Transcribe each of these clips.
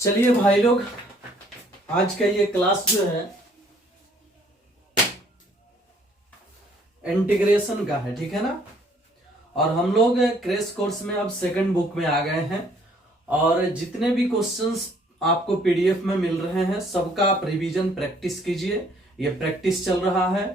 चलिए भाई लोग, आज का ये क्लास जो है इंटीग्रेशन का है, ठीक है ना। और हम लोग क्रैश कोर्स में अब सेकंड बुक में आ गए हैं और जितने भी क्वेश्चंस आपको पीडीएफ में मिल रहे हैं सबका आप रिवीजन प्रैक्टिस कीजिए। ये प्रैक्टिस चल रहा है।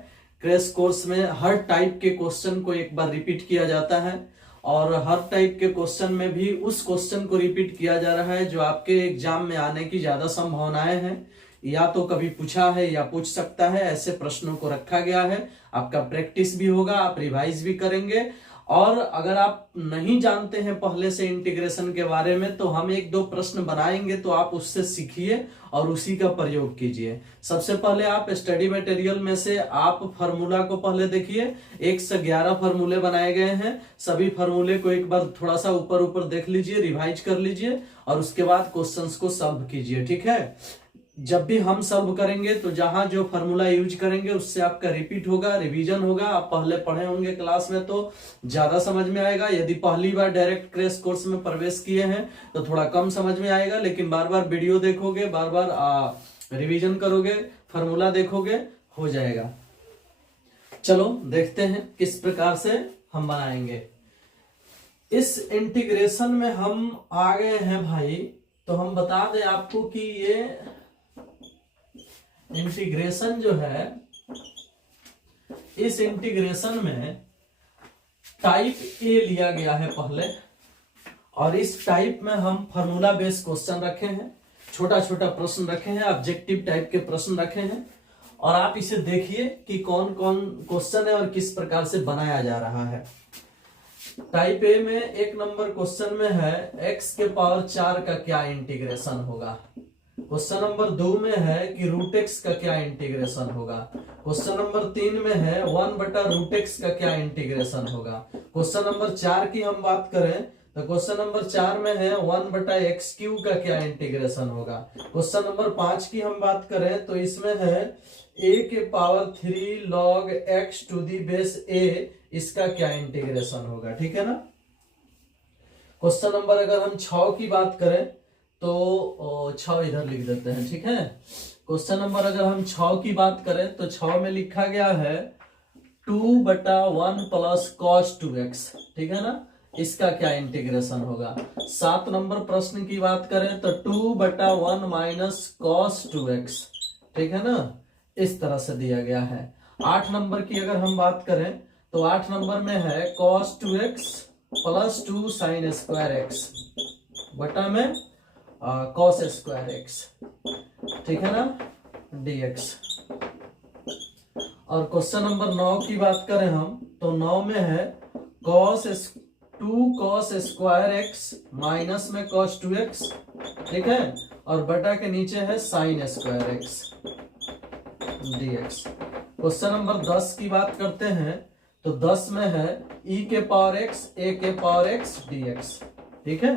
क्रैश कोर्स में हर टाइप के क्वेश्चन को एक बार रिपीट किया जाता है और हर टाइप के क्वेश्चन में भी उस क्वेश्चन को रिपीट किया जा रहा है जो आपके एग्जाम में आने की ज्यादा संभावनाएं हैं। या तो कभी पूछा है या पूछ सकता है, ऐसे प्रश्नों को रखा गया है। आपका प्रैक्टिस भी होगा, आप रिवाइज भी करेंगे। और अगर आप नहीं जानते हैं पहले से इंटीग्रेशन के बारे में तो हम एक दो प्रश्न बनाएंगे, तो आप उससे सीखिए और उसी का प्रयोग कीजिए। सबसे पहले आप स्टडी मटेरियल में से आप फार्मूला को पहले देखिए। 1 से 11 फार्मूले बनाए गए हैं। सभी फार्मूले को एक बार थोड़ा सा ऊपर ऊपर देख लीजिए, रिवाइज कर लीजिए और उसके बाद क्वेश्चंस को सॉल्व कीजिए, ठीक है। जब भी हम सॉल्व करेंगे तो जहां जो फार्मूला यूज करेंगे उससे आपका रिपीट होगा, रिवीजन होगा। आप पहले पढ़े होंगे क्लास में तो ज्यादा समझ में आएगा। यदि पहली बार डायरेक्ट क्रैश कोर्स में प्रवेश किए हैं तो थोड़ा कम समझ में आएगा, लेकिन बार बार वीडियो देखोगे, बार बार रिवीजन करोगे, फार्मूला देखोगे, हो जाएगा। चलो देखते हैं किस प्रकार से हम बनाएंगे। इस इंटीग्रेशन में हम आ गए हैं भाई, तो हम बता दें आपको कि ये इंटीग्रेशन जो है, इस इंटीग्रेशन में टाइप ए लिया गया है पहले, और इस टाइप में हम फार्मूला बेस्ड क्वेश्चन रखे हैं, छोटा छोटा प्रश्न रखे हैं, ऑब्जेक्टिव टाइप के प्रश्न रखे हैं। और आप इसे देखिए कि कौन कौन क्वेश्चन है और किस प्रकार से बनाया जा रहा है। टाइप ए में 1 नंबर क्वेश्चन में है x के पावर 4 का क्या इंटीग्रेशन होगा। क्वेश्चन नंबर 2 में है कि रूट एक्स का क्या इंटीग्रेशन होगा। क्वेश्चन नंबर 3 में है 1/√x का क्या इंटीग्रेशन होगा। क्वेश्चन नंबर 4 की हम बात करें तो क्वेश्चन नंबर 4 में है 1/x³ का क्या इंटीग्रेशन होगा। क्वेश्चन नंबर 5 की हम बात करें तो इसमें है a के power 3 log x to the base a, इसका क्या इंटीग्रेशन होगा, ठीक है ना। क्वेश्चन नंबर अगर हम 6 की बात करें तो 6 इधर लिख देते हैं, ठीक है। क्वेश्चन नंबर अगर हम 6 की बात करें तो 6 में लिखा गया है 2/1 + cos 2x, ठीक है ना। इसका क्या इंटीग्रेशन होगा। 7 नंबर प्रश्न की बात करें तो 2/1 - cos 2x, ठीक है ना। इस तरह से दिया गया है। 8 नंबर की अगर हम बात करें तो 8 नंबर में है cos 2x + 2 sin square x बटा में cos square x, ठीक है ना, dx। और क्वेश्चन नंबर 9 की बात करें हम तो 9 में है 2 cos square x माइनस में cos 2x, ठीक है, और बटा के नीचे है sin square x dx। Question number 10 की बात करते हैं तो 10 में है e के पावर x a के पावर x dx, ठीक है।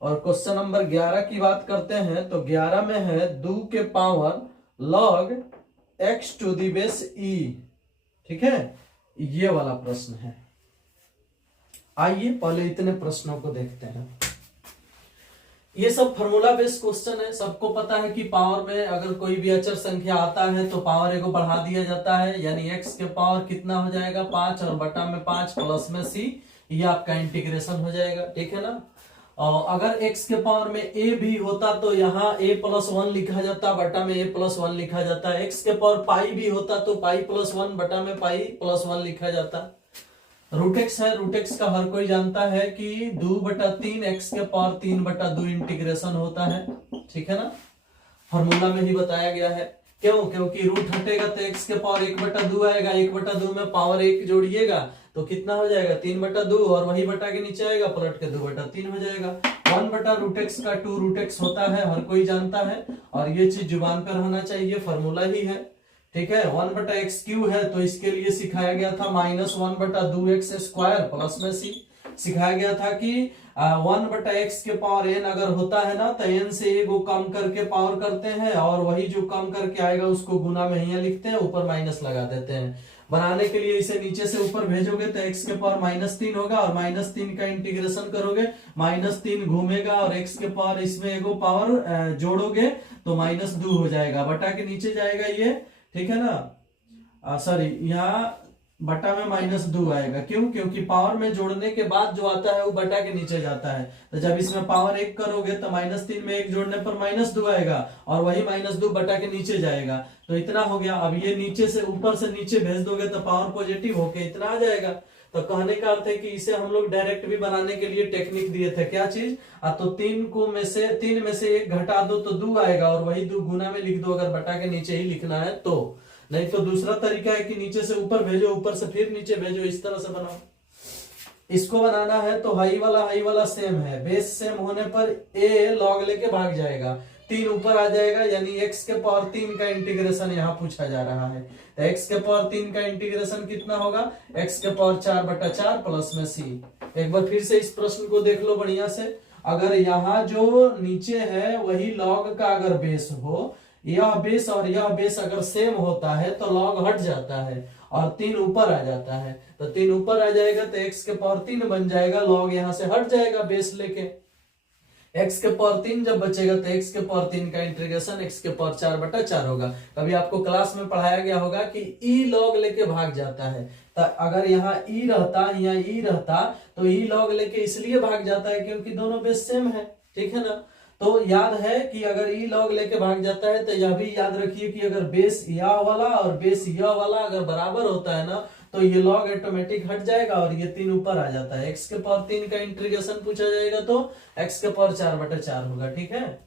और क्वेश्चन नंबर 11 की बात करते हैं तो 11 में है 2 के power log x to the base e, ठीक है। ये वाला प्रश्न है। आइए पहले इतने प्रश्नों को देखते हैं। ये सब फार्मूला बेस्ड क्वेश्चन है। सबको पता है कि पावर में अगर कोई भी अचर संख्या आता है तो पावर को बढ़ा दिया जाता है, यानी x के पावर कितना हो जाएगा 5 और बटा में 5 प्लस में c, ये आपका इंटीग्रेशन हो जाएगा, ठीक है ना। और अगर x के पावर में a भी होता तो यहाँ a + 1 लिखा जाता, बटा में a + 1 लिखा जाता। x के पावर पाई भी होता तो पाई + 1 बटा में पाई + 1 लिखा जाता। रूट एक्स है, रूट एक्स का हर कोई जानता है कि 2/3 x के पावर 3/2 इंटीग्रेशन होता है, ठीक है ना। फॉर्मूला में ही बताया गया है। क्यों? क्योंकि रूट हटेगा तो x के पावर 1/2 आएगा। 1/2 में पावर 1 जोड़िएगा तो कितना हो जाएगा 3/2, और वही बटा के नीचे आएगा पलट के 2/3 हो जाएगा। 1/√x का 2√x होता है, हर कोई जानता है और ये चीज जुबान पर रहना चाहिए, फॉर्मूला ही है, ठीक है। 1/x³ है तो इसके लिए सिखाया गया था -1/2x² प्लस में c। सिखाया गया था कि 1/x के पावर n अगर होता है ना तो n से a को कम करके पावर करते हैं और वही जो कम करके आएगा उसको गुना में यहाँ लिखते हैं, ऊपर माइनस लगा देते हैं। बनाने के लिए इसे नीचे से ऊपर भेजोगे तो x के पावर -3 होगा, और -3 का इंटीग्रेशन करोगे, -3 घूमेगा और x के पावर इसमें एगो पावर जोड़ोगे तो -2 हो जाएगा, बटा के नीचे जाएगा ये, ठीक है ना, सॉरी यहाँ बटा में -2 आएगा। क्यों? क्योंकि पावर में जोड़ने के बाद जो आता है वो बटा के नीचे जाता है, तो जब इसमें पावर 1 करोगे तो -3 में 1 जोड़ने पर -2 आएगा, और वही -2 बटा के नीचे जाएगा, तो इतना हो गया। अब ये नीचे से ऊपर से नीचे भेज दोगे तो पावर पॉजिटिव होके इतना आ जाएगा। तो कहने का अर्थ है कि इसे हम लोग डायरेक्ट भी बनाने के लिए टेक्निक दिए थे, क्या चीज, तो 3 में से 1 घटा दो तो 2 आएगा, और वही 2 गुना में लिख दो अगर बटा के नीचे ही लिखना है तो, नहीं तो दूसरा तरीका है कि नीचे से ऊपर भेजो, ऊपर से फिर नीचे भेजो, इस तरह से बनाओ। इसको बनाना है तो हाई वाला सेम है, बेस सेम होने पर a लॉग लेके भाग जाएगा, 3 ऊपर आ जाएगा, यानी x के पावर 3 का इंटीग्रेशन यहाँ पूछा जा रहा है। तो x के पावर 3 का इंटीग्रेशन कितना होगा, x के पावर 4/4 प्लस में c। एक बार फिर से इस प्रश्न को देख लो बढ़िया से। अगर यहाँ जो नीचे है वही लॉग का अगर बेस हो, यह बेस और यह बेस अगर सेम होता है तो लॉग हट जाता है और 3 ऊपर आ जाता है, तो 3 ऊपर आ जाएगा तो x के पावर 3 बन जाएगा, लॉग यहाँ से हट जाएगा बेस लेके, x के पावर 3 जब बचेगा तो x के पावर 3 का इंटीग्रेशन x के पावर 4/4 होगा। कभी आपको क्लास में पढ़ाया गया होगा कि e लॉग लेके भाग जाता है, तो अगर यहाँ e रहता, यहाँ e रहता तो e लॉग लेके इसलिए भाग जाता है क्योंकि दोनों बेस सेम है, ठीक है ना। तो याद है कि अगर ई लॉग लेके भाग जाता है तो यह भी याद रखिए कि अगर बेस यह वाला और बेस यह वाला अगर बराबर होता है ना तो ये लॉग ऑटोमेटिक हट जाएगा और ये 3 ऊपर आ जाता है। x के पावर 3 का इंटीग्रेशन पूछा जाएगा तो x के पावर 4/4 होगा, ठीक है।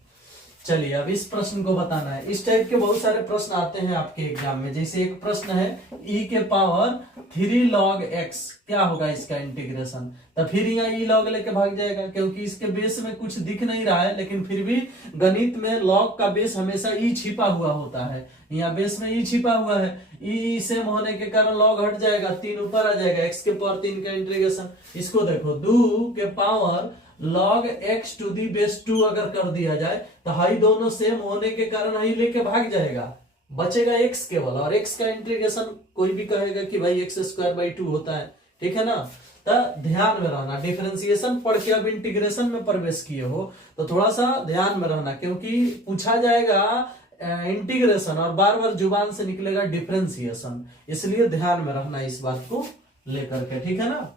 चलिए अब इस प्रश्न को बताना है। इस टाइप के बहुत सारे प्रश्न आते हैं आपके एग्जाम में, जैसे एक प्रश्न है e के पावर 3 log x, क्या होगा इसका इंटीग्रेशन, तो फिर यहाँ e log लेके भाग जाएगा क्योंकि इसके बेस में कुछ दिख नहीं रहा है, लेकिन फिर भी गणित में log का बेस हमेशा e छिपा हुआ होता है, यहाँ बेस में e छिपा हुआ है, e सेम होने के कारण log हट जाएगा, 3 ऊपर आ जाएगा, x के पावर 3 का इंटीग्रेशन। इसको देखो 2 के power log x to the base 2 अगर कर दिया जाए तो हाई दोनों सेम होने के कारण हाई लेके भाग जाएगा, बचेगा x केवल, और x का इंटीग्रेशन कोई भी कहेगा कि भाई x²/2 होता है, ठीक है ना। तो ध्यान में रहना, डिफरेंशिएशन पढ़ के अब इंटीग्रेशन में प्रवेश किए हो तो थोड़ा सा ध्यान में रहना, क्योंकि पूछा जाएगा इंटीग्रेशन और बार बार जुबान से निकलेगा डिफरेंशिएशन, इसलिए ध्यान में रहना इस बात को लेकर के, ठीक है ना।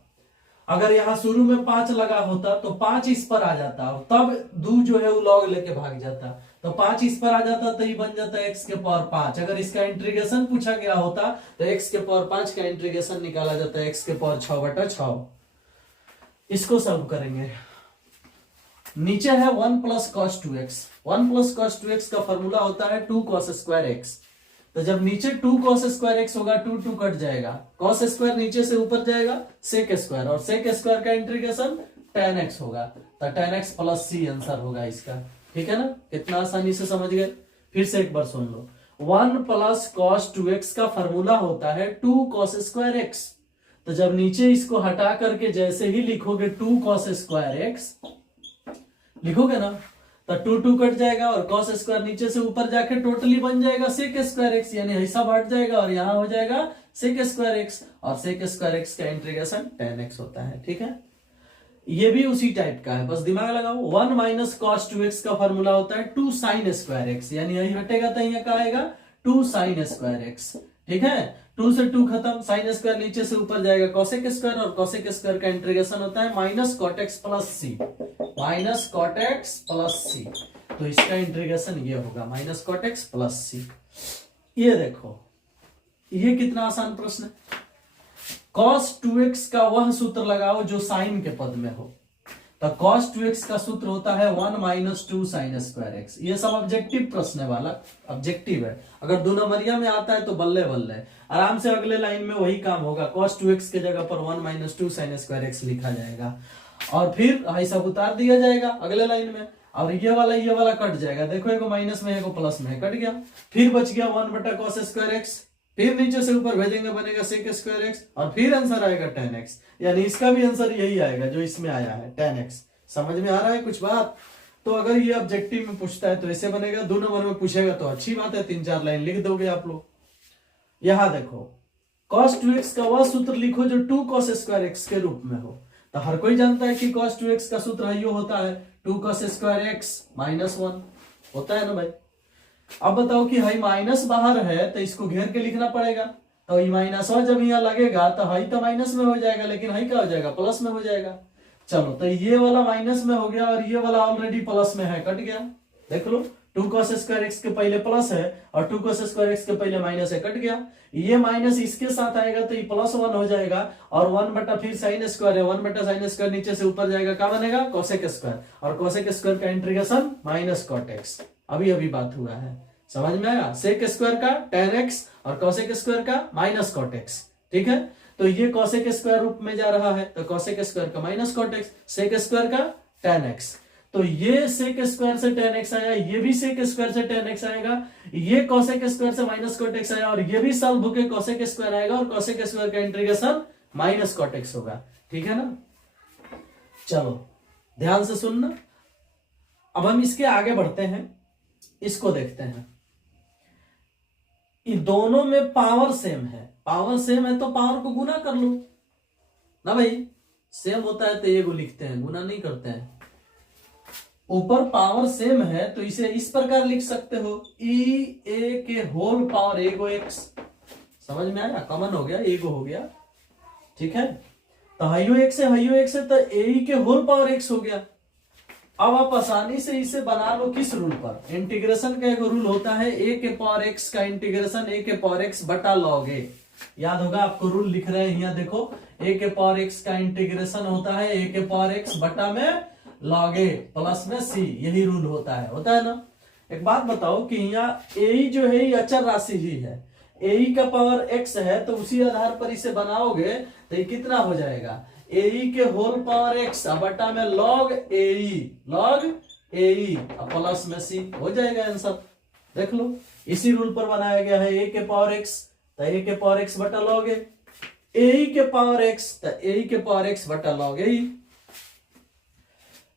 अगर यहाँ शुरू में 5 लगा होता तो 5 इस पर आ जाता और तब 2 जो है वो लॉग लेके भाग जाता, तो 5 इस पर आ जाता तो ये बन जाता x के पावर 5। अगर इसका इंटीग्रेशन पूछा गया होता तो x के पावर 5 का इंटीग्रेशन निकाला जाता है x के पावर 6/6। इसको सॉल्व करेंगे। नीचे है 1 + cos 2x, 1 + cos 2x का फॉर्मूला होता है 2 cos² x, तो जब नीचे 2 cos² x होगा 2 कट जाएगा, cos² नीचे से ऊपर जाएगा sec², और sec² का इंटीग्रेशन tan x होगा, तो tan x + c आंसर होगा इसका, ठीक है ना। कितना आसानी से समझ गए। फिर से एक बार सुन लो, 1 + cos 2x का फॉर्मूला होता है 2 cos² x, तो जब नीचे इसको हटा करके जैसे ही लिखोगे 2 cos² x लिखोगे ना तो 2 कट जाएगा और cos² नीचे से ऊपर जाके टोटली बन जाएगा sec² x, यानी ऐसा बढ़ जाएगा और यहाँ हो जाएगा sec² x, और sec² x का इंटीग्रेशन tan x होता है, ठीक है। ये भी उसी टाइप का है, बस दिमाग लगाओ। 1 - cos 2x का फॉर्मूला होता है 2 sin² x, यानी यही हटेगा तो यहाँ क्या आएगा 2 sin² x, ठीक है। 2 से 2 खत्म, sin² नीचे से ऊपर जाएगा cosec², और cosec² का इंटीग्रेशन होता है -cot x + c, -cot x + c, तो इसका इंटीग्रेशन ये होगा -cot x + c। ये देखो ये कितना आसान प्रश्न है। cos 2x का वह सूत्र लगाओ जो साइन के पद में हो, तो cos 2x का सूत्र होता है 1 - 2 sin² x। ये सब ऑब्जेक्टिव प्रश्न वाला ऑब्जेक्टिव है, अगर 2 नंबरिया में आता है तो बल्ले बल्ले आराम से अगले लाइन में वही काम होगा, cos 2x के जगह पर 1 - 2 sin² x लिखा जाएगा और फिर हाई सब उतार दिया जाएगा अगले लाइन में, और ये वाला कट जाएगा, देखो एगो माइनस में एगो प्लस में कट गया, फिर बच गया 1/cos² x, फिर नीचे से ऊपर भेजेंगे बनेगा sec² x, और फिर आंसर आएगा tan x, यानी इसका भी आंसर यही आएगा जो इसमें आया है tan x। समझ में आ रहा है कुछ बात। तो अगर ये ऑब्जेक्टिव में पूछता है तो ऐसे बनेगा, 2 नंबर में पूछेगा तो अच्छी बात है 3-4 लाइन लिख दोगे आप लोग। यहां देखो cos 2x का वह सूत्र लिखो जो 2 cos स्क्वायर x के रूप में हो। तो हर कोई जानता है कि cos 2x का सूत्र हयो होता है 2 cos स्क्वायर x माइनस 1 होता है ना भाई। अब बताओ कि हाई माइनस बाहर है तो इसको घेर के लिखना पड़ेगा, तो ये माइनस जब यहाँ लगेगा तो हाई तो माइनस में हो जाएगा, लेकिन हाई क्या हो जाएगा, प्लस में हो जाएगा। चलो तो ये वाला माइनस में हो गया और ये वाला ऑलरेडी प्लस में है, कट गया। देख लो 2 cos स्क्वायर x के पहले प्लस है और 2 cos स्क्वायर x के पहले माइनस है, कट गया। ये माइनस इसके साथ आएगा तो ये प्लस 1 हो जाएगा और 1 बटा फिर साइन स्क्वायर है, 1 बटा साइन स्क्वायर नीचे से ऊपर जाएगा, क्या बनेगा, कोसेक स्क्वायर, और कोसेक स्क्वायर का इंटीग्रेशन माइनस कॉट एक्स। अभी अभी बात हुआ है, समझ में आया। सेक स्क्वायर का tan x और कोसेक स्क्वायर का माइनस कॉट एक्स, ठीक है। तो ये कोसेक स्क्वायर रूप में जा रहा है तो कोसेक स्क्वायर का minus cot x, sec square का tan x। तो ये सेक स्क्वायर से tan x आया, ये भी सेक स्क्वायर से tan x आएगा, ये कोसेक स्क्वायर से माइनस कॉट एक्स आया और ये भी सॉल्व होके कोसेक स्क्वायर आएगा और कोसेक स्क्वायर का इंटीग्रेशन माइनस कॉट एक्स होगा, ठीक है ना। चलो ध्यान से सुनना। अब हम इसके आगे बढ़ते हैं, इसको देखते हैं। इन दोनों में पावर सेम है, पावर सेम है तो पावर को गुना कर लो ना भाई, सेम होता है तो ये को लिखते हैं, गुना नहीं करते हैं। ऊपर पावर सेम है तो इसे इस प्रकार लिख सकते हो ई ए के होल पावर ए को एक्स, समझ में आया, कॉमन हो गया, ए को हो गया, ठीक है। तो हाइयो एक्स है तो ए के होल पावर एक्स हो गया। अब आप आसानी से इसे बना लो किस रूल पर, इंटीग्रेशन का एक रूल होता है ए के पावर एक्स का इंटीग्रेशन ए के पावर एक्स बटा लॉग ए। याद होगा आपको, रूल लिख रहे हैं यहाँ देखो, ए के पावर एक्स का इंटीग्रेशन होता है ए के पावर एक्स बटा में लॉग ए प्लस में सी, यही रूल होता है ना। एक बात बताओ कि यहाँ ए जो है ये अचर राशि ही है, ए का पावर एक्स है तो उसी आधार पर इसे बनाओगे तो ये कितना हो जाएगा, ए के होल पावर एक्स बटा में लॉग ए प्लस में सी, हो जाएगा आंसर। देख लो इसी रूल पर बनाया गया है, ए के पावर एक्स तो ए के पावर एक्स बटा लॉग ए के पावर एक्स तो ए के पावर एक्स बटा लॉग ए।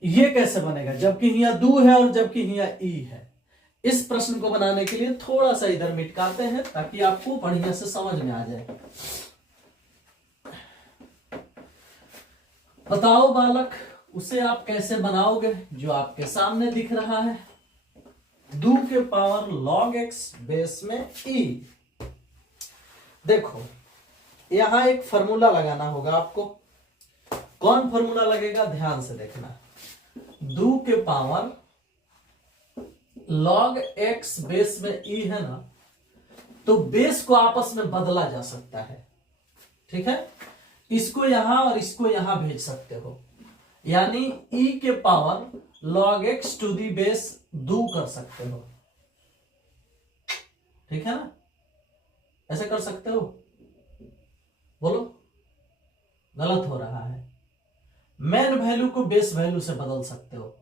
ये कैसे बनेगा जबकि यहाँ दू है और जबकि यहाँ ई है। इस प्रश्न को बनाने के लिए थोड़ा सा इधर मिटकाते हैं ताकि आपको बढ़िया से समझ में आ जाए। बताओ बालक, उसे आप कैसे बनाओगे जो आपके सामने दिख रहा है, दो के पावर log x बेस में e। देखो यहां एक फॉर्मूला लगाना होगा आपको, कौन फॉर्मूला लगेगा ध्यान से देखना। दो के पावर log x बेस में e है ना, तो बेस को आपस में बदला जा सकता है, ठीक है। इसको यहां और इसको यहां भेज सकते हो, यानी e के power log x to the base 2 कर सकते हो, ठीक है ना, ऐसे कर सकते हो। बोलो गलत हो रहा है। मेन वैल्यू को बेस वैल्यू से बदल सकते हो,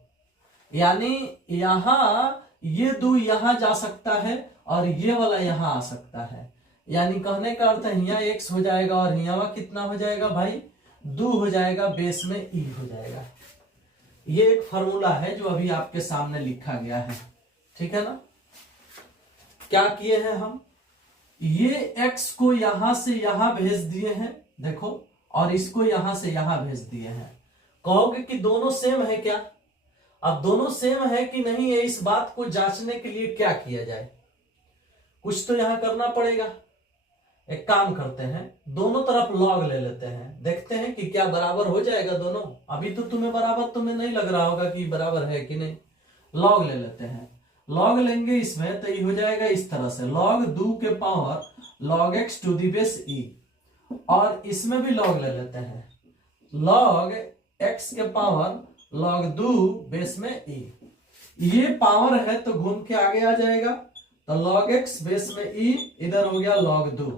यानी यहां ये 2 यहां जा सकता है और ये वाला यहां आ सकता है, यानी कहने का अर्थ है यहाँ x हो जाएगा और यहाँ कितना हो जाएगा भाई 2 हो जाएगा, बेस में e हो जाएगा। ये एक फॉर्मूला है जो अभी आपके सामने लिखा गया है, ठीक है ना। क्या किए हैं हम, ये x को यहां से यहां भेज दिए हैं देखो, और इसको यहां से यहां भेज दिए हैं। कहोगे कि दोनों सेम है क्या, अब दोनों सेम है कि नहीं है इस बात को जांचने के लिए क्या किया जाए, कुछ तो यहां करना पड़ेगा। एक काम करते हैं, दोनों तरफ लॉग ले लेते हैं, देखते हैं कि क्या बराबर हो जाएगा दोनों। अभी तो तुम्हें बराबर तुम्हें नहीं लग रहा होगा कि बराबर है कि नहीं। लॉग ले लेते हैं, लॉग लेंगे इसमें तो ये हो जाएगा इस तरह से, लॉग 2 के power log x to the base e, और इसमें भी लॉग ले लेते हैं, log x के पावर log 2 बेस में e। ये पावर है तो घूम के आगे आ जाएगा, तो log x बेस में e इधर हो गया log 2,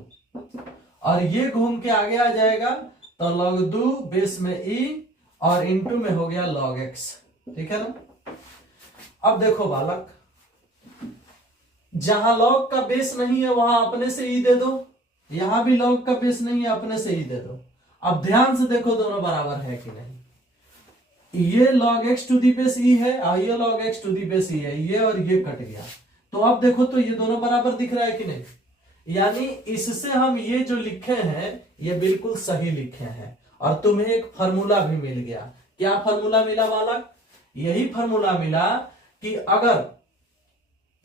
और ये घूम के आगे आ जाएगा तो log 2 बेस में e और इनटू में हो गया log x, ठीक है ना। अब देखो बालक, जहां log का बेस नहीं है वहां अपने से e दे दो, यहां भी log का बेस नहीं है अपने से e दे दो। अब ध्यान से देखो दोनों बराबर है कि नहीं। ये log x to the base e है और ये log x to the base e है, ये और ये कट गया, तो अब देखो तो ये दोनों बराबर दिख रहा है कि नहीं। यानी इससे हम ये जो लिखे हैं ये बिल्कुल सही लिखे हैं। और तुम्हें एक फॉर्मूला भी मिल गया। क्या फॉर्मूला मिला बालक? यही फॉर्मूला मिला कि अगर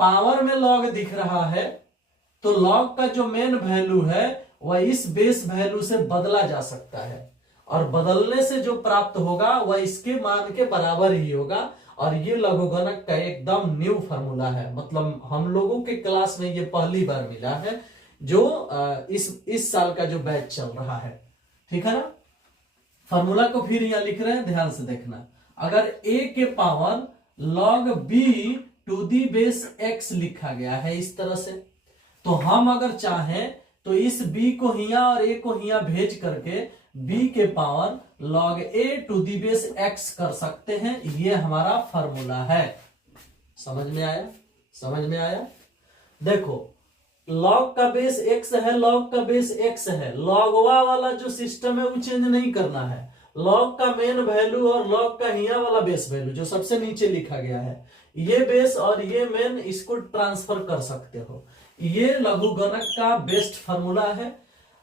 पावर में लॉग दिख रहा है तो लॉग का जो मेन वैल्यू है वह इस बेस वैल्यू से बदला जा सकता है, और बदलने से जो प्राप्त होगा वह इसके मान के बराबर ही होगा। और ये लघुगणक का एकदम न्यू फार्मूला है, मतलब हम लोगों के क्लास में ये पहली बार मिला है, जो इस साल का जो बैच चल रहा है। ठीक है ना? फार्मूला को फिर यहां लिख रहे हैं, ध्यान से देखना। अगर a के power log b to the base x लिखा गया है इस तरह से, तो हम अगर चाहें तो इस b को हिया और a को हिया भेज करके b के power log a to the base x कर सकते हैं। ये हमारा फार्मूला है। समझ में आया? समझ में आया? देखो, log का बेस x है, log का बेस x है, logवा वाला जो सिस्टम है वो चेंज नहीं करना है। log का मेन वैल्यू और log का हिया वाला बेस वैल्यू जो सबसे नीचे लिखा गया है, ये बेस और ये मेन, इसको ट्रांसफर कर सकते हो। ये लघुगणक का बेस्ट फार्मूला है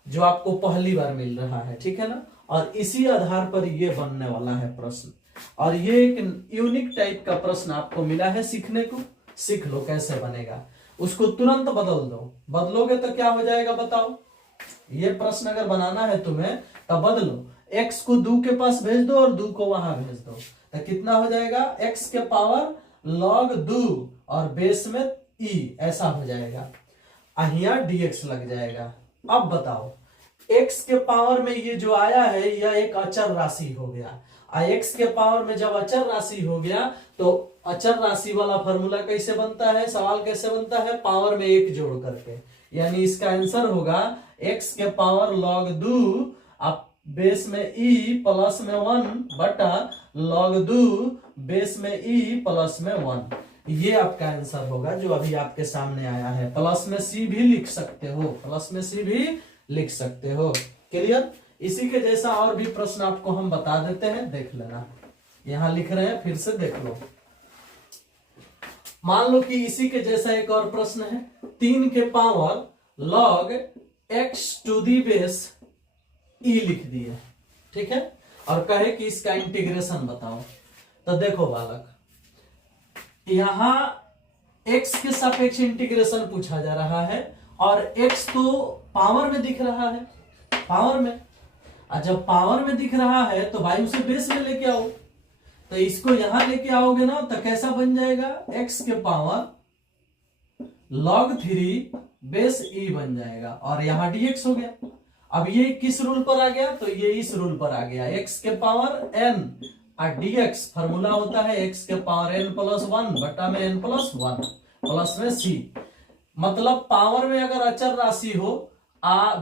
जो आपको पहली बार मिल रहा है। ठीक है ना? और इसी आधार पर ये बनने वाला है प्रश्न। और ये एक यूनिक टाइप का प्रश्न आपको मिला है सीखने को। सीख लो कैसे बनेगा, उसको तुरंत बदल दो। बदलोगे तो क्या हो जाएगा बताओ? ये प्रश्न अगर बनाना है तुम्हें तो बदलो, x को 2 के पास भेज दो और 2 को वहां भेज दो, तो कितना हो जाएगा? x के पावर log 2 और बेस में e, ऐसा हो जाएगा। अहिया dx लग जाएगा। अब बताओ, x के पावर में ये जो आया है यह एक अचर राशि हो गया। x के पावर में जब अचर राशि हो गया तो अचर राशि वाला फॉर्मूला कैसे बनता है? सवाल कैसे बनता है? पावर में 1 जोड़ करके। यानी इसका आंसर होगा x के पावर log 2 आप बेस में e प्लस में 1 बटा log 2 बेस में e प्लस में 1। ये आपका आंसर होगा जो अभी आपके सामने आया है। प्लस में c भी लिख सकते हो, प्लस में c भी लिख सकते हो। क्लियर? इसी के जैसा और भी प्रश्न आपको हम बता देते हैं, देख लेना। यहां लिख रहे हैं, फिर से देख लो। मान लो कि इसी के जैसा एक और प्रश्न है। 3 के power log x to the base e लिख दिए। ठीक है? और कहे कि इसका इंटीग्रेशन बताओ। तो देखो बालक, यहां x के सापेक्ष इंटीग्रेशन पूछा जा रहा है और x तो पावर में दिख रहा है, पावर में। और जब पावर में दिख रहा है तो भाई उसे बेस में लेके आओ। तो इसको यहां लेके आओगे ना तो कैसा बन जाएगा? x के पावर log 3 बेस e बन जाएगा और यहां dx हो गया। अब ये किस रूल पर आ गया? तो ये इस रूल पर आ गया, x के पावर n और dx फॉर्मूला होता है x के पावर n प्लस 1 बटा में n प्लस 1 प्लस में c। मतलब पावर में अगर अचर राशि हो,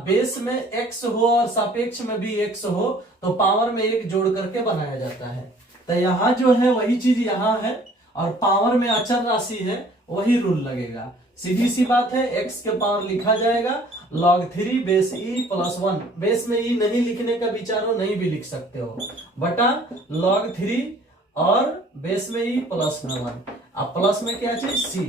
बेस में x हो और सापेक्ष में भी x हो, तो पावर में 1 जोड़ करके बनाया जाता है। तो यहाँ जो है वही चीज यहाँ है, और पावर में अचर राशि है वही रूल लगेगा। सीधी सी बात है, x के पावर लिखा जाएगा log 3 base e plus 1। Base में e नहीं लिखने का विचार हो, नहीं भी लिख सकते हो, बटा log 3 और बेस में e प्लस में 1। अब प्लस में क्या चीज? c।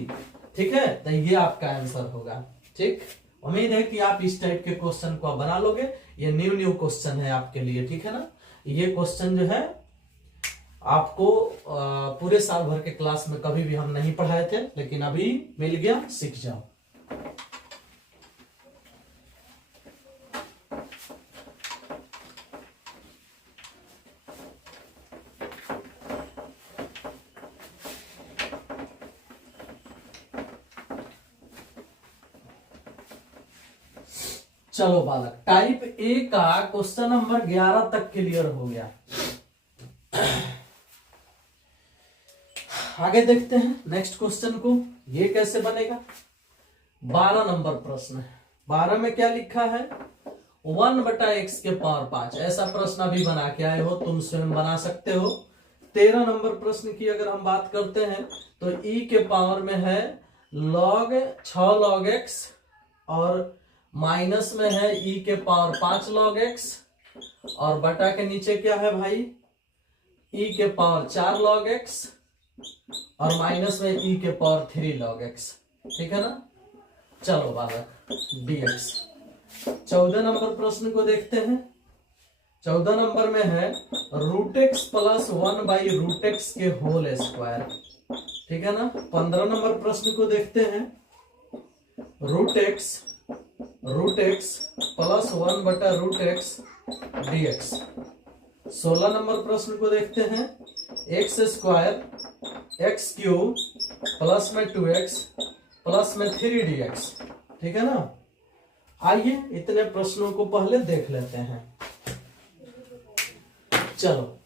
ठीक है? तो ये आपका आंसर होगा। ठीक, उम्मीद है कि आप इस टाइप के क्वेश्चन को बना लोगे। ये न्यू क्वेश्चन है आपके लिए। ठीक है ना? ये क्वेश्चन जो है आपको पूरे साल भर के क्लास में कभी भी हम नहीं पढ़ाए थे, लेकिन अभी मिल गया, सीख जाओ। चलो बालक, टाइप ए का क्वेश्चन नंबर 11 तक क्लियर हो गया। आगे देखते हैं नेक्स्ट क्वेश्चन को। ये कैसे बनेगा? 12 नंबर प्रश्न है। 12 में क्या लिखा है? 1 बटा x के पावर 5। ऐसा प्रश्न अभी बना के आए हो, तुम स्वयं बना सकते हो। 13 नंबर प्रश्न की अगर हम बात करते हैं तो e के पावर में है log 6 log x और माइनस में है e के पावर 5 log x और बटा के नीचे क्या है भाई? e के पावर 4 log x और माइनस में e के पावर 3 log x। ठीक है ना? चलो बालक dx। 14 नंबर प्रश्न को देखते हैं। 14 नंबर में है रूट एक्स प्लस 1/√x के होल स्क्वायर। ठीक है ना। 15 नंबर प्रश्न को देखते हैं। Root x plus 1/√x dx। 16 number प्रश्न को देखते हैं। x² x³ प्लस में 2x प्लस में 3dx। ठीक है ना। आइए इतने प्रश्नों को पहले देख लेते हैं। चलो,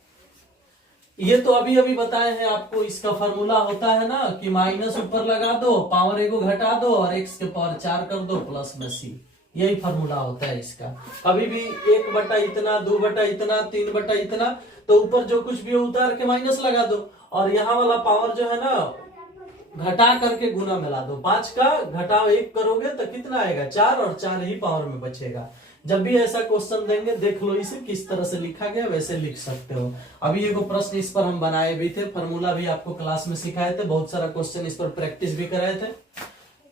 ये तो अभी अभी बताए हैं आपको। इसका फॉर्मूला होता है ना कि माइनस ऊपर लगा दो, पावर ए को घटा दो और x के पावर 4 कर दो प्लस में c। यही फॉर्मूला होता है इसका। अभी भी 1 बटा इतना, 2 बटा इतना, 3 बटा इतना, तो ऊपर जो कुछ भी उतार के माइनस लगा दो और यहाँ वाला पावर जो है ना घटा करके गुना मिला दो। 5 का घटाव 1 करोगे तो कितना आएगा? 4, और 4 ही पावर में बचेगा। जब भी ऐसा क्वेश्चन देंगे देख लो इसे किस तरह से लिखा गया, वैसे लिख सकते हो। अभी एगो प्रश्न इस पर हम बनाए भी थे, फॉर्मूला भी आपको क्लास में सिखाए थे, बहुत सारा क्वेश्चन इस पर प्रैक्टिस भी कराए थे।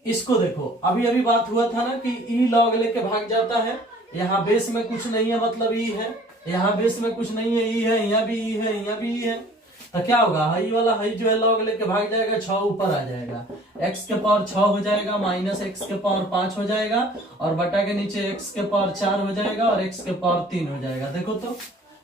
इसको देखो, अभी अभी बात हुआ था ना कि ई लॉग लेके भाग जाता है। यहाँ बेस में कुछ नहीं है मतलब ई है, यहाँ बेस में कुछ नहीं है ई है, यहाँ भी ई है, यहाँ भी ई है, तो क्या होगा? हाई वाला हाई जो है लॉग लेके भाग जाएगा, 6 ऊपर आ जाएगा, x के पावर 6 हो जाएगा, माइनस x के पावर 5 हो जाएगा, और बटा के नीचे x के पावर 4 हो जाएगा और x के पावर 3 हो जाएगा। देखो तो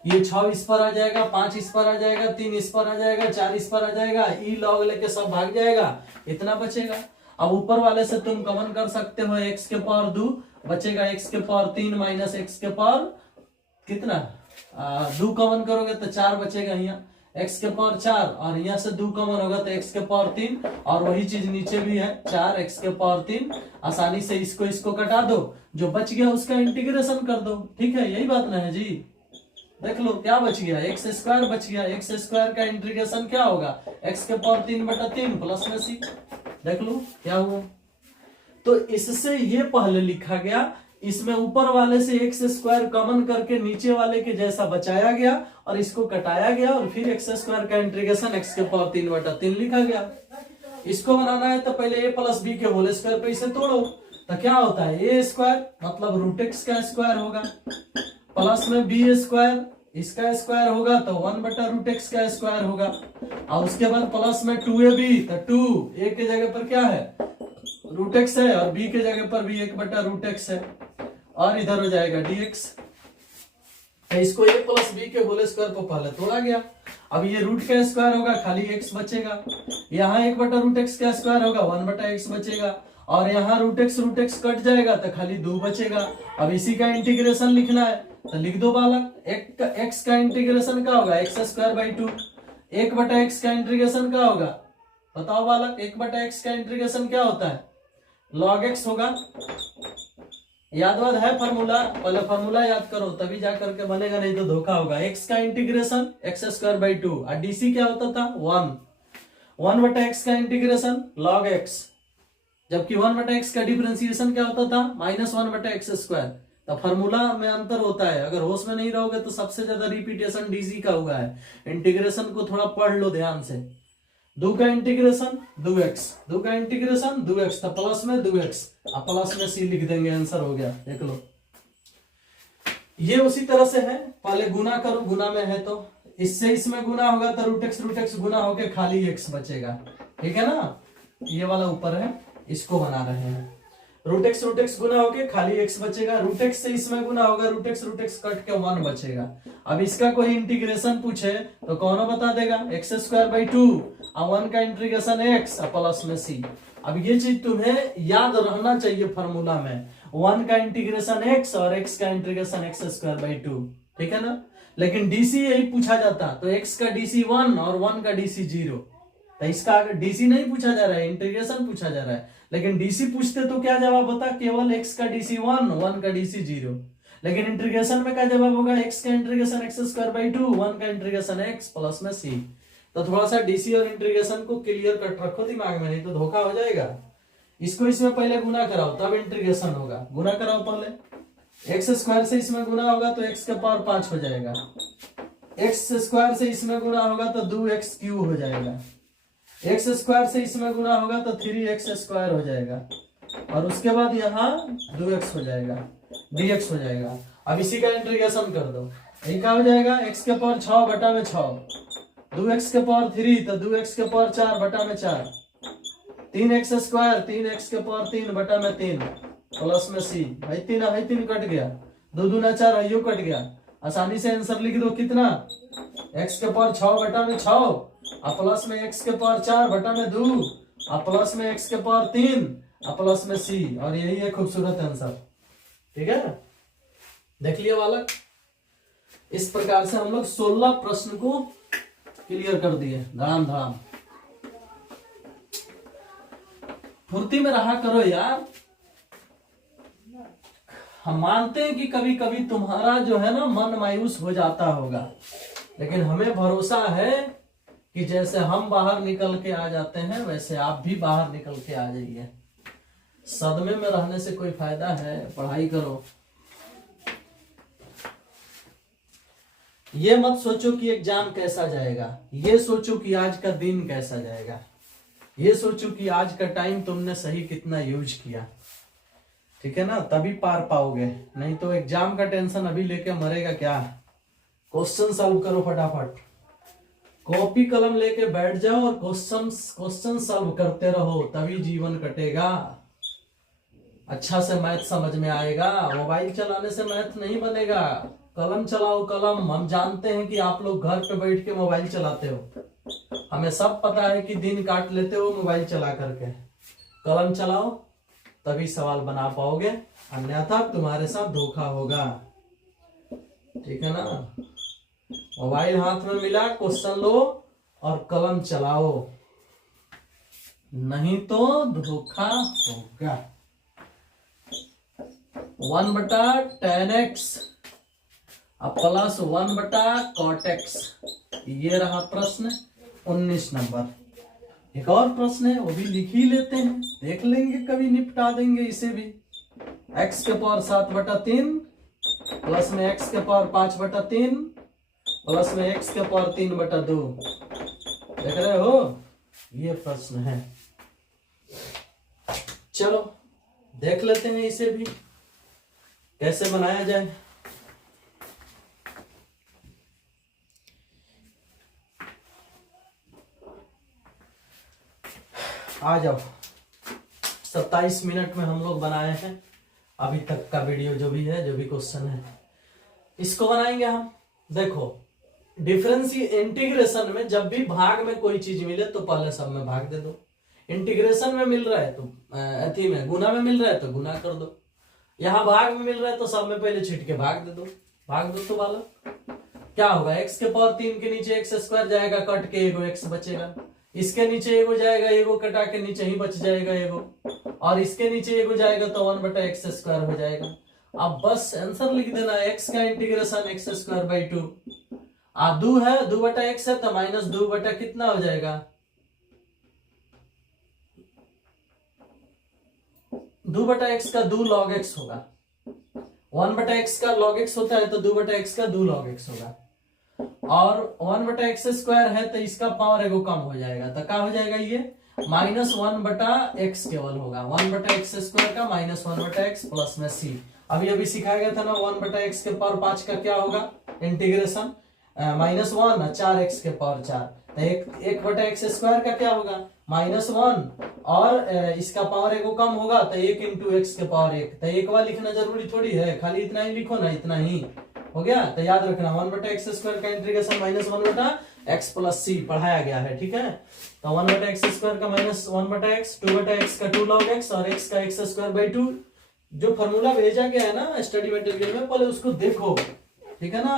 ये 6 इस पर आ जाएगा, 5 इस पर आ जाएगा, 3 इस पर आ जाएगा, 4 इस पर आ जाएगा, ई लॉग लेके सब भाग जाएगा, इतना बचेगा। अब ऊपर वाले से तुम कॉमन कर सकते हो, x के पावर 2 बचेगा, x के पावर 3 माइनस x के पावर कितना 2 कॉमन करोगे तो 4 बचेगा यहाँ, x के पावर 4, और यहाँ से 2 कॉमन होगा तो x के पावर 3, और वही चीज नीचे भी है 4 x के पावर 3। आसानी से इसको कटा दो, जो बच गया उसका इंटीग्रेशन कर दो। ठीक है, यही बात ना है जी। देख लो क्या बच गया, x² बच गया। x² का इंटीग्रेशन क्या होगा? x के पावर 3/3 प्लस में c। देख लो क्या हुआ। तो इससे ये पहले लिखा गया, इसमें ऊपर वाले से x² कॉमन करके नीचे वाले के जैसा बचाया गया और इसको कटाया गया, और फिर x² का इंटीग्रेशन x के पावर 3/3 लिखा गया। इसको बनाना है तो पहले a प्लस b के होल स्क्वायर पे इसे तोड़ो, तो क्या होता है? a² मतलब रूट एक्स का स्क्वायर होगा, प्लस में b², इसका स्क्वायर होगा तो 1/√x का स्क्वायर होगा, और उसके बाद प्लस में 2ab, तो 2 a के जगह पर क्या है? रूट एक्स है, और b के जगह पर भी 1/√x है, और इधर हो जाएगा dx। इसको a प्लस b के होल स्क्वायर को पहले तोड़ा गया। अब ये रूट का स्क्वायर होगा, खाली x बचेगा, यहाँ 1/√x का स्क्वायर होगा, 1/x बचेगा, और यहाँ रूट एक्स कट जाएगा तो खाली 2 बचेगा। अब इसी का इंटीग्रेशन लिखना है तो लिख दो बालक, x का इंटीग्रेशन क्या होगा? x²/2। 1/x का इंटीग्रेशन क्या होगा? बताओ बालक, 1/x का इंटीग्रेशन क्या होता है? log x होगा। याद वाद है फॉर्मूला? पहले फॉर्मूला याद करो तभी जा करके बनेगा, नहीं तो धोखा होगा। x का इंटीग्रेशन x²/2, और dc क्या होता था? 1/x का इंटीग्रेशन log x, जबकि 1/x का डिफरेंशिएशन क्या होता था? -1/x²। तो फॉर्मूला में अंतर होता है। अगर होश में नहीं रहोगे तो सबसे ज्यादा रिपीटेशन डीसी का हुआ है। इंटीग्रेशन को थोड़ा पढ़ लो ध्यान से। 2 का इंटीग्रेशन 2x, 2 का इंटीग्रेशन 2x, तो प्लस में 2x, अब प्लस में c लिख देंगे, आंसर हो गया। देख लो, ये उसी तरह से है। पहले गुना करो, गुना में है तो इससे इसमें गुना होगा तो रूट एक्स गुना होके खाली x बचेगा। ठीक है ना, ये वाला ऊपर है, इसको बना रहे हैं। रूट एक्स गुना होके खाली x बचेगा, रूट एक्स से इसमें गुना होगा, रूट एक्स कट के 1 बचेगा। अब इसका कोई इंटीग्रेशन पूछे तो कौन बता देगा? x²/2, और 1 का इंटीग्रेशन x प्लस में c। अब ये चीज तुम्हें याद रहना चाहिए फॉर्मूला में, 1 का इंटीग्रेशन x और x का इंटीग्रेशन x²/2। ठीक है ना। लेकिन डीसी यही पूछा जाता, तो x का डीसी 1 और 1 का डीसी 0, तो इसका अगर डीसी नहीं पूछा जा रहा है, इंटीग्रेशन पूछा जा रहा है। लेकिन डीसी पूछते तो क्या जवाब होता? केवल x का डीसी 1, 1 का डीसी 0। लेकिन इंटीग्रेशन में क्या जवाब होगा? x का इंटीग्रेशन x²/2, 1 का इंटीग्रेशन x प्लस में c। तो थोड़ा सा डीसी और इंटीग्रेशन को क्लियर कट रखो दिमाग में, नहीं तो धोखा हो जाएगा। इसको इसमें पहले गुना कराओ तब इंटीग्रेशन होगा। गुना कराओ पहले, x² से इसमें गुना होगा तो x के पावर 5 हो जाएगा, x² से इसमें गुना होगा तो 2x³ हो जाएगा, x² से इसमें गुना होगा तो 3x² हो जाएगा, और उसके बाद यहाँ 2x हो जाएगा, dx हो जाएगा। अब इसी का इंटीग्रेशन कर दो, ये क्या हो जाएगा, x के पावर 6 बटा में 6, 2x के पावर 3 तो 2x के पावर 4 बटा में 4, 3x स्क्वायर 3x के पावर 3 बटा में 3 प्लस में c, भाई 3 कट गया, 2 दूना 4 यू कट गया। आसानी से आंसर लिख दो, कितना, x के पावर 6 बटा में 6 और प्लस में x के पावर 4 बटा में 2 और प्लस में x के पावर 3 और प्लस में c, और यही है खूबसूरत आंसर। ठीक है, देख लिया बालक। इस प्रकार से हम लोग 16 प्रश्न को क्लियर कर दिए, धड़ाम धड़ाम। फुर्ती में रहा करो यार, हम मानते हैं कि कभी कभी तुम्हारा जो है ना मन मायूस हो जाता होगा, लेकिन हमें भरोसा है कि जैसे हम बाहर निकल के आ जाते हैं वैसे आप भी बाहर निकल के आ जाइए। सदमे में रहने से कोई फायदा है, पढ़ाई करो। ये मत सोचो कि एग्जाम कैसा जाएगा, ये सोचो कि आज का दिन कैसा जाएगा, ये सोचो कि आज का टाइम तुमने सही कितना यूज किया। ठीक है ना, तभी पार पाओगे, नहीं तो एग्जाम का टेंशन अभी लेके मरेगा क्या। क्वेश्चन सॉल्व करो फटाफट, कॉपी कलम लेके बैठ जाओ और क्वेश्चन सॉल्व करते रहो, तभी जीवन कटेगा। अच्छा से मैथ समझ में आएगा, मोबाइल चलाने से मैथ नहीं बनेगा। कलम चलाओ कलम। हम जानते हैं कि आप लोग घर पे बैठ के मोबाइल चलाते हो, हमें सब पता है कि दिन काट लेते हो मोबाइल चला करके। कलम चलाओ तभी सवाल बना पाओगे, अन्यथा तुम्हारे साथ धोखा होगा। ठीक है ना, मोबाइल हाथ में मिला, क्वेश्चन लो और कलम चलाओ, नहीं तो धोखा होगा। 1/10x प्लस 1/cot x, ये रहा प्रश्न 19 नंबर। एक और प्रश्न है, वो भी लिख ही लेते हैं, देख लेंगे, कभी निपटा देंगे इसे भी। x के पावर 7/3 प्लस में x के पावर 5/3 प्लस में x के पावर 3/2, देख रहे हो, ये प्रश्न है। चलो देख लेते हैं इसे भी कैसे बनाया जाए। आ जाओ, 27 मिनट में हम लोग बनाए हैं अभी तक का वीडियो, जो भी है, जो भी क्वेश्चन है इसको बनाएंगे हम। देखो, इंटीग्रेशन में जब भी भाग में कोई चीज मिले तो पहले सब में भाग दे दो। इंटीग्रेशन में मिल रहा है तो अथी में गुना में मिल रहा है तो गुना कर दो, यहाँ भाग में मिल रहा है तो सब में पहले छिट के भाग दे दो। भाग दो तो बालक क्या होगा, x के पावर 3 के नीचे x स्क्वायर जाएगा, कट के एगो x बचेगा, इसके नीचे एगो जाएगा, एगो कटा के नीचे ही बच जाएगा एगो, और इसके नीचे एगो जाएगा तो 1/x स्क्वायर हो जाएगा। अब बस आंसर लिख देना, x का इंटीग्रेशन x²/2, 2 है, 2/x है तो -2 कितना हो जाएगा, 2/x का 2 log x होगा। 1/x का log x होता है तो 2/x का 2 log x होगा, और 1/x² है तो इसका पावर एगो कम हो जाएगा, तो क्या हो जाएगा, ये -1/x केवल होगा। 1/x² का -1/x प्लस में c। अभी सिखाया गया था ना, 1/x के पावर 5 का क्या होगा इंटीग्रेशन, -1 और 4x के पावर 4, तो 1/x² का क्या होगा -1, और इसका पावर एगो कम होगा तो 1 × x के पावर 1, तो एक बार लिखना जरूरी थोड़ी है, खाली इतना ही लिखो ना, इतना ही हो गया। तो याद रखना 1/x² का इंटीग्रेशन -1/x प्लस c पढ़ाया गया है। ठीक है, तो 1/x² का -1/x, 2/x का 2 log x और x का x²/2, जो फॉर्मूला भेजा गया है ना स्टडी मटेरियल में, पहले उसको देखो। ठीक है ना,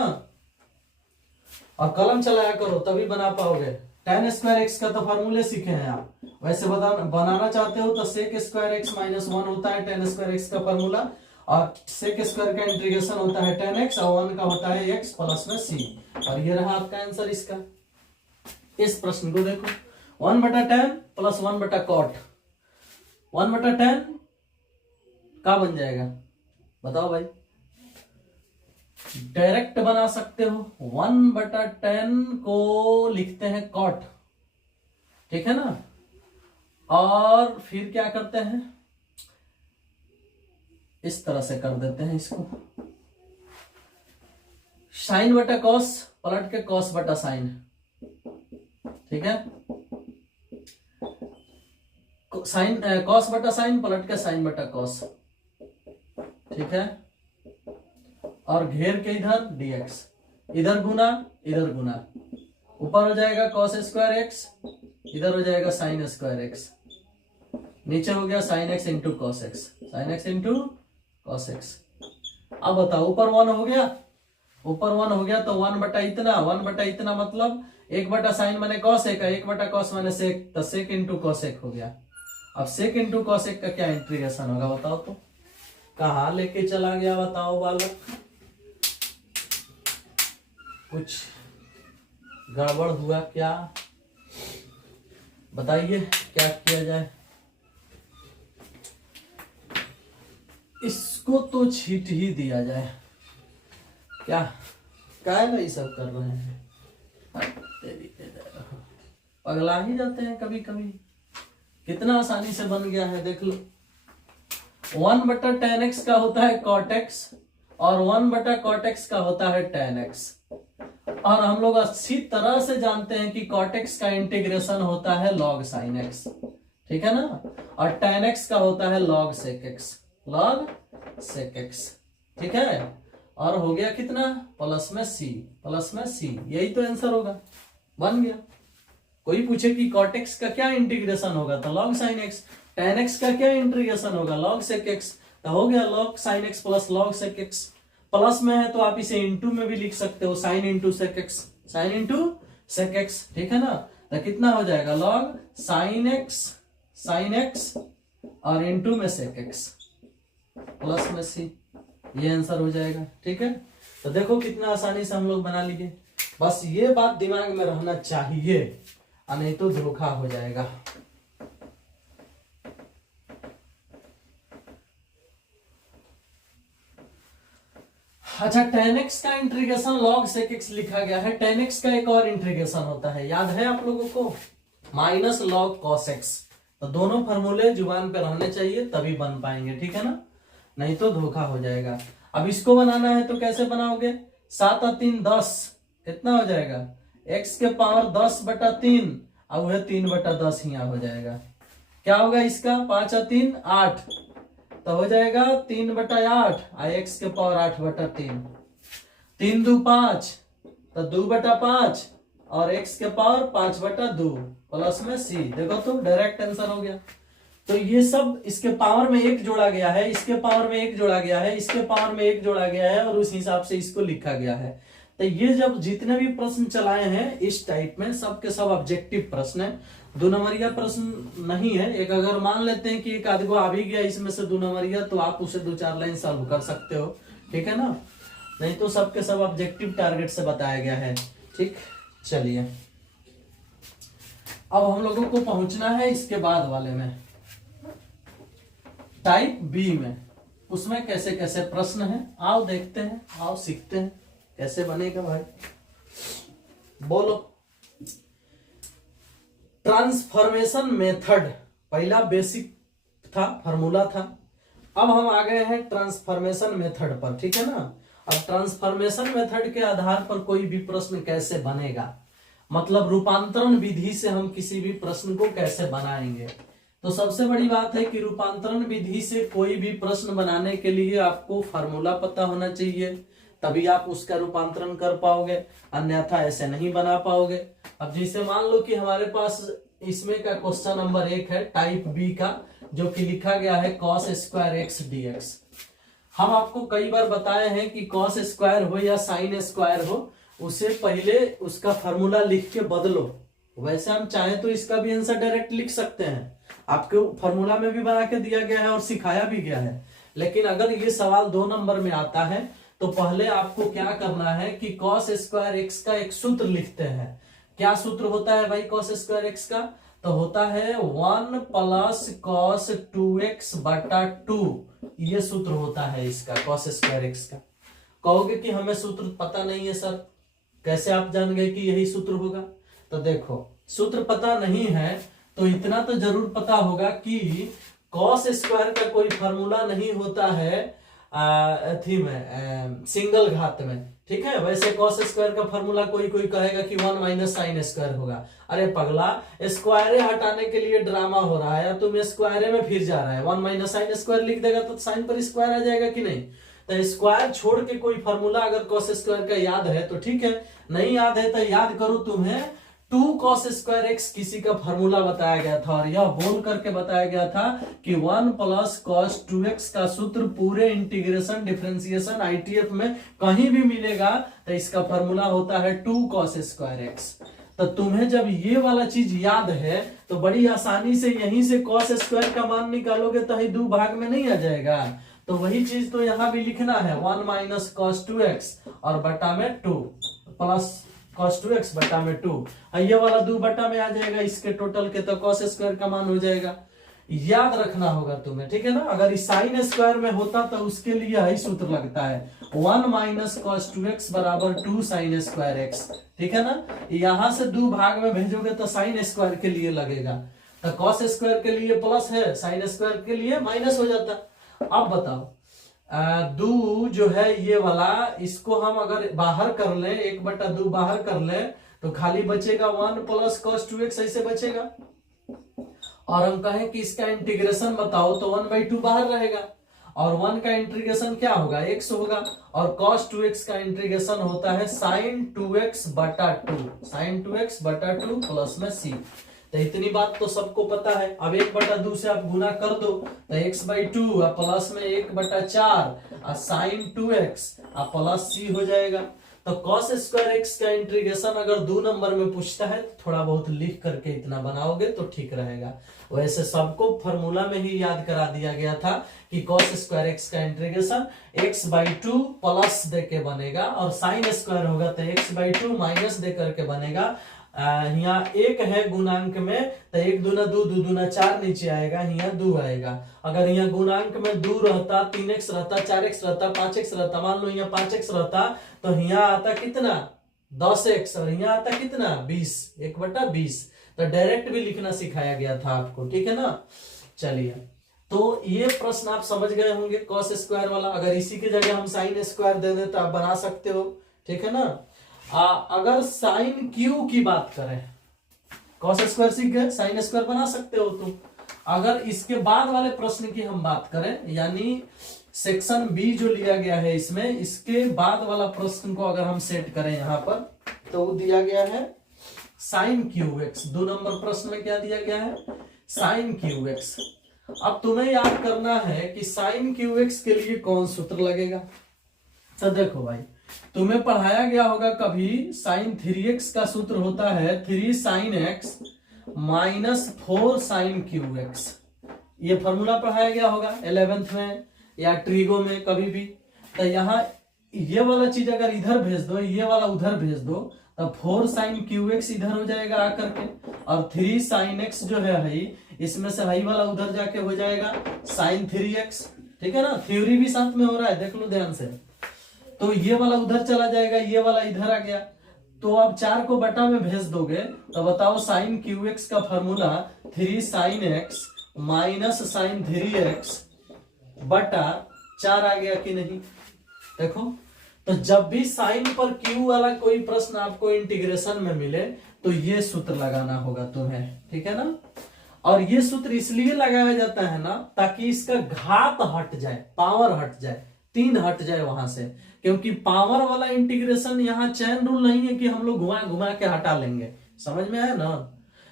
और कलम चलाया करो तभी बना पाओगे। tan² x का तो फॉर्मूले सीखे हैं आप, वैसे बनाना चाहते हो तो sec² x -1 होता है tan² x का फॉर्मूला, और sec² का इंटीग्रेशन होता है tan x, और 1 का होता है x प्लस में c, और ये रहा आपका आंसर इसका। इस प्रश्न को देखो, 1/10 प्लस 1/cot, 1/10 क्या बन जाएगा बताओ भाई, डायरेक्ट बना सकते हो, 1/10 को लिखते हैं cot, ठीक है ना, और फिर क्या करते हैं, इस तरह से कर देते हैं इसको, साइन बटा कॉस पलट के कॉस बटा साइन, ठीक है, साइन कॉस बटा साइन पलट के साइन बटा कॉस, ठीक है, और घेर के इधर dx, इधर गुना इधर गुना, ऊपर हो जाएगा cos स्क्वायर एक्स, इधर हो जाएगा sin स्क्वायर एक्स, नीचे हो गया sin x into cos x, sine x into cos x. अब बताओ ऊपर 1 हो गया, ऊपर 1 हो गया तो 1 बटा इतना मतलब 1 बटा साइन माने कॉस एक, 1 बटा कॉस माने सेक, तो सेक इंटू कॉस एक हो गया। अब सेक इंटू कॉस एक का क्या इंटीग्रेशन होगा बताओ तो, कहाँ लेके चला गया बताओ बालक, कुछ गड़बड़ हुआ क्या, बताइए क्या किया जाए। इसको तो छीट ही दिया जाए, क्या काय नहीं सब कर रहे हैं, पगला ही जाते हैं कभी कभी। कितना आसानी से बन गया है देख लो, 1 बटा tan x का होता है cot x और 1 बटा cot x का होता है tan x, और हम लोग अच्छी तरह से जानते हैं कि cot x का इंटीग्रेशन होता है log sin x, ठीक है ना, और tan x का होता है log sec x, log sec x, ठीक है, और हो गया कितना प्लस में c, यही तो आंसर होगा, बन गया। कोई पूछे कि cot x का क्या इंटीग्रेशन होगा तो log sin x, tan x का क्या इंटीग्रेशन होगा log sec x, तो हो गया log sin x plus log sec x, plus में है तो आप इसे इंटू में भी लिख सकते हो, sin into sec x, sin into sec x, ठीक है ना, तो कितना हो जाएगा log sin x और इंटू में sec x प्लस में c, ये आंसर हो जाएगा, ठीक है। तो देखो कितना आसानी से हम लोग बना लिए, बस ये बात दिमाग में रहना चाहिए, नहीं तो धोखा हो जाएगा। अच्छा, tan x का इंटीग्रेशन log sec x लिखा गया है, tan x का एक और इंटीग्रेशन होता है, याद है आप लोगों को, माइनस log cos x, तो दोनों फॉर्मूले जुबान पे रहने चाहिए तभी बन पाएंगे, ठीक है ना, नहीं तो धोखा हो जाएगा। अब इसको बनाना है तो कैसे बनाओगे, 7 और 3 10, कितना हो जाएगा x के पावर 10 बटा 3 और वह 3 बटा 10 यहाँ हो जाएगा, क्या होगा इसका 5 और 3 8, तो हो जाएगा 3 बटा 8 और x के पावर 8 बटा 3, 3 2 5 तो 2 बटा 5 और x के पावर 5 बटा 2 प्लस में c, देखो तो डायरेक्ट आंसर हो गया। तो ये सब इसके पावर में 1 जोड़ा गया है, इसके पावर में 1 जोड़ा गया है, इसके पावर में 1 जोड़ा गया है और उस हिसाब से इसको लिखा गया है। तो ये जब जितने भी प्रश्न चलाए हैं इस टाइप में सब के सब ऑब्जेक्टिव प्रश्न है, 2 नंबरिया प्रश्न नहीं है। एक अगर मान लेते हैं कि एक आध गो आ भी गया इसमें से 2 नंबरिया, तो आप उसे 2-4 लाइन सॉल्व कर सकते हो, ठीक है ना, नहीं तो सबके सब ऑब्जेक्टिव टारगेट से बताया गया है, ठीक। चलिए अब हम लोगों को पहुंचना है इसके बाद वाले में, टाइप बी में, उसमें कैसे कैसे प्रश्न हैं, आओ देखते हैं, आओ सीखते हैं कैसे बनेगा भाई, बोलो। ट्रांसफॉर्मेशन मेथड पहला बेसिक था, फार्मूला था, अब हम आ गए हैं ट्रांसफॉर्मेशन मेथड पर, ठीक है ना। अब ट्रांसफॉर्मेशन मेथड के आधार पर कोई भी प्रश्न कैसे बनेगा, मतलब रूपांतरण विधि से हम किसी भी प्रश्न को कैसे बनाएंगे। तो सबसे बड़ी बात है कि रूपांतरण विधि से कोई भी प्रश्न बनाने के लिए आपको फार्मूला पता होना चाहिए, तभी आप उसका रूपांतरण कर पाओगे, अन्यथा ऐसे नहीं बना पाओगे। अब जैसे मान लो कि हमारे पास इसमें का क्वेश्चन नंबर 1 है टाइप बी का, जो कि लिखा गया है cos स्क्वायर एक्स dx। हम आपको कई बार बताए हैं कि cos स्क्वायर हो या sin स्क्वायर हो, उसे पहले उसका फार्मूला लिख के बदलो। वैसे हम चाहे तो इसका भी आंसर डायरेक्ट लिख सकते हैं, आपके फार्मूला में भी बना के दिया गया है और सिखाया भी गया है, लेकिन अगर ये सवाल 2 नंबर में आता है तो पहले आपको क्या करना है कि cos स्क्वायर एक्स का एक सूत्र लिखते हैं। क्या सूत्र होता है भाई cos स्क्वायर एक्स का, तो होता है 1 प्लस cos 2x बटा 2, ये सूत्र होता है इसका cos स्क्वायर एक्स का। कहोगे कि हमें सूत्र पता नहीं है सर, कैसे आप जान गए कि यही सूत्र होगा, तो देखो सूत्र पता नहीं है तो इतना तो जरूर पता होगा कि कॉस स्क्वायर का कोई फॉर्मूला नहीं होता है थी में सिंगल घात में, ठीक है। वैसे कॉस स्क्वायर का फॉर्मूला कोई कोई कहेगा कि 1 माइनस साइन स्क्वायर होगा। अरे पगला, स्क्वायरे हटाने के लिए ड्रामा हो रहा है, तुम स्क्वायरे में फिर जा रहा है। 1 माइनस साइन स्क्वायर लिख देगा तो साइन पर स्क्वायर आ जाएगा कि नहीं। तो स्क्वायर छोड़ के कोई फॉर्मूला अगर कॉस स्क्वायर का याद है तो ठीक है, नहीं याद है तो याद करो, तुम्हें 2 cos स्क्वायर एक्स किसी का फॉर्मूला बताया गया था और यह बोल करके बताया गया था कि 1 प्लस cos 2x का सूत्र पूरे इंटीग्रेशन डिफरेंशिएशन आईटीएफ में कहीं भी मिलेगा तो इसका फॉर्मूला होता है 2 cos स्क्वायर एक्स। तो तुम्हें जब ये वाला चीज याद है तो बड़ी आसानी से यहीं से cos स्क्वायर का मान निकालोगे तो ही 2 भाग में नहीं आ जाएगा। तो वही चीज तो यहां भी लिखना है, 1 माइनस cos 2x और बटा में 2 प्लस cos 2x बटा में 2, ये वाला 2 बटा में आ जाएगा इसके टोटल के, तो cos स्क्वायर का मान हो जाएगा। याद रखना होगा तुम्हें, ठीक है ना। अगर साइन स्क्वायर में होता तो उसके लिए यही सूत्र लगता है, 1 माइनस cos 2x बराबर 2 साइन स्क्वायर एक्स, ठीक है ना। यहां से 2 भाग में भेजोगे तो साइन स्क्वायर के लिए लगेगा, तो cos स्क्वायर के लिए प्लस है, साइन स्क्वायर के लिए माइनस हो जाता। अब बताओ, 2 जो है ये वाला, इसको हम अगर बाहर कर ले, 1/2 बाहर कर ले तो खाली बचेगा 1 प्लस cos 2x, ऐसे बचेगा। और हम कहें कि इसका इंटीग्रेशन बताओ तो 1/2 बाहर रहेगा और 1 का इंटीग्रेशन क्या होगा, x होगा, और cos 2x का इंटीग्रेशन होता है sin 2x बटा 2, sin 2x बटा 2 प्लस में c। तो इतनी बात तो सबको पता है। अब 1/2 से आप गुना कर दो तो x/2 प्लस में 1/4 साइन 2x प्लस c हो जाएगा। तो cos स्क्वायर एक्स का इंटीग्रेशन अगर 2 नंबर में पूछता है तो थोड़ा बहुत लिख करके इतना बनाओगे तो ठीक रहेगा। वैसे सबको फॉर्मूला में ही याद करा दिया गया था कि cos स्क्वायर एक्स का इंटीग्रेशन x/2 प्लस दे के बनेगा और साइन स्क्वायर होगा तो x/2 माइनस दे करके बनेगा। यहाँ 1 है गुणांक में तो 1 दूना 2, 2 दूना 4 नीचे आएगा, यहाँ 2 आएगा। अगर यहाँ गुणांक में 2 रहता, 3x रहता, 4x रहता, 5x रहता, मान लो यहाँ 5x रहता तो यहाँ आता कितना 10x और यहाँ आता कितना 20, 1/20। तो डायरेक्ट भी लिखना सिखाया गया था आपको, ठीक है ना। चलिए, तो ये प्रश्न आप समझ गए होंगे cos स्क्वायर वाला। अगर इसी की जगह हम साइन स्क्वायर दे दें तो आप बना सकते हो, ठीक है ना। अगर साइन क्यू की बात करें, cos स्क्वायर सीख गए, साइन स्क्वायर बना सकते हो तुम। अगर इसके बाद वाले प्रश्न की हम बात करें, यानी सेक्शन बी जो लिया गया है इसमें, इसके बाद वाला प्रश्न को अगर हम सेट करें यहां पर तो दिया गया है साइन क्यू एक्स। 2 नंबर प्रश्न में क्या दिया गया है, साइन क्यू एक्स। अब तुम्हें याद करना है कि साइन क्यू एक्स के लिए कौन सूत्र लगेगा। तो देखो भाई, तुम्हें पढ़ाया गया होगा कभी साइन 3x का सूत्र होता है 3 sine x minus 4 sine cube x. ये फॉर्मूला पढ़ाया गया होगा 11th में या ट्रिगो में कभी भी। तो यहाँ ये वाला चीज अगर इधर भेज दो, ये वाला उधर भेज दो, तब 4 साइन क्यू एक्स इधर हो जाएगा आकर के, और 3 साइन एक्स जो है इसमें से हाई वाला उधर जाके हो जाएगा साइन 3x, ठीक है ना। थ्योरी भी साथ में हो रहा है, देख लो ध्यान से। तो ये वाला उधर चला जाएगा, ये वाला इधर आ गया। तो अब 4 को बटा में भेज दोगे तो बताओ साइन क्यू एक्स का formula 3 sine x minus sine 3x बटा 4 आ गया कि नहीं। देखो, तो जब भी साइन पर क्यू वाला कोई प्रश्न आपको इंटीग्रेशन में मिले तो ये सूत्र लगाना होगा तुम्हें, ठीक है ना। और ये सूत्र इसलिए लगाया जाता है ना ताकि इसका घात हट जाए, पावर हट जाए, 3 हट जाए वहां से। क्योंकि पावर वाला इंटीग्रेशन यहाँ चैन रूल नहीं है कि हम लोग घुमा घुमा के हटा लेंगे, समझ में आया ना।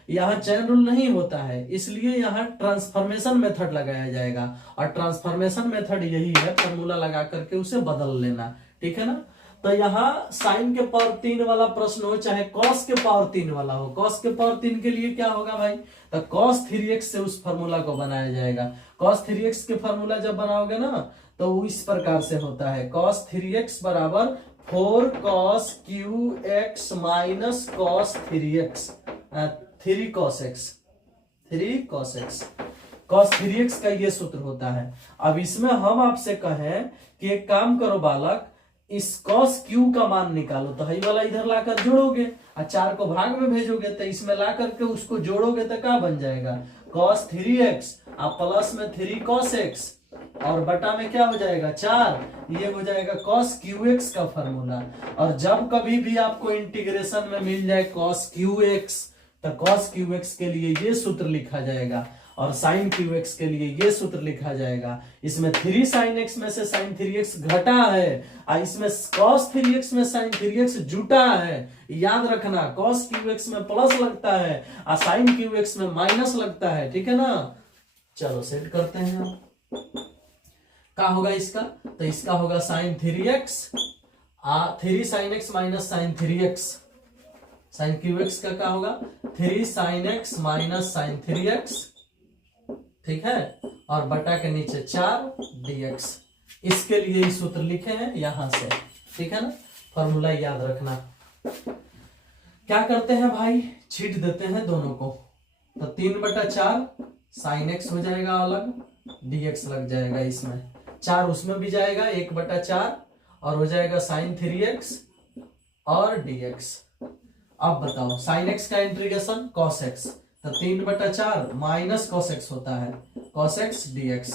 यहाँ चैन रूल नहीं होता है, इसलिए यहाँ ट्रांसफॉर्मेशन मेथड लगाया जाएगा। और ट्रांसफॉर्मेशन मेथड यही है, फॉर्मूला लगा करके उसे बदल लेना, ठीक है ना। तो यहाँ साइन के पावर 3 वाला प्रश्न हो चाहे कॉस के पावर 3 वाला हो, कॉस के पावर 3 के लिए क्या होगा भाई, तो cos 3x से उस फॉर्मूला को बनाया जाएगा। cos 3x के फॉर्मूला जब बनाओगे ना तो इस प्रकार से होता है, cos 3x बराबर 4 cos qx minus cos 3x, 3 cos x, 3 cos x, cos 3x का ये सूत्र होता है। अब इसमें हम आपसे कहें कि एक काम करो बालक, इस कॉस क्यू का मान निकालो, तो हई वाला इधर लाकर जोड़ोगे और 4 को भाग में भेजोगे, तो इसमें ला करके उसको जोड़ोगे तो क्या बन जाएगा, cos 3x और प्लस में 3 cos x और बटा में क्या हो जाएगा 4, ये हो जाएगा cos qx का फॉर्मूला। और जब कभी भी आपको इंटीग्रेशन में मिल जाए cos qx, तो cos qx के लिए ये सूत्र लिखा जाएगा और sin qx के लिए ये सूत्र लिखा जाएगा। इसमें 3 sin x में से sin 3x घटा है और इसमें cos 3x में sin 3x जुटा है। याद रखना cos qx में प्लस लगता है और sin qx में माइनस लगता है, ठीक है ना। चलो सेट करते हैं हम, क्या होगा इसका, तो इसका होगा sin 3x 3 sin x minus sin 3x, sin qx का क्या होगा 3 sin x minus sin 3x, ठीक है, और बटा के नीचे 4 dx। इसके लिए सूत्र लिखे हैं यहां से, ठीक है ना, फॉर्मूला याद रखना। क्या करते हैं भाई, छीट देते हैं दोनों को, तो 3/4 sin x हो जाएगा अलग, dx लग जाएगा इसमें, 4 उसमें भी जाएगा 1/4 और हो जाएगा sin 3x और dx। अब बताओ sin x का इंटीग्रेशन cos x, तो 3/4 माइनस cos x होता है, cos x dx,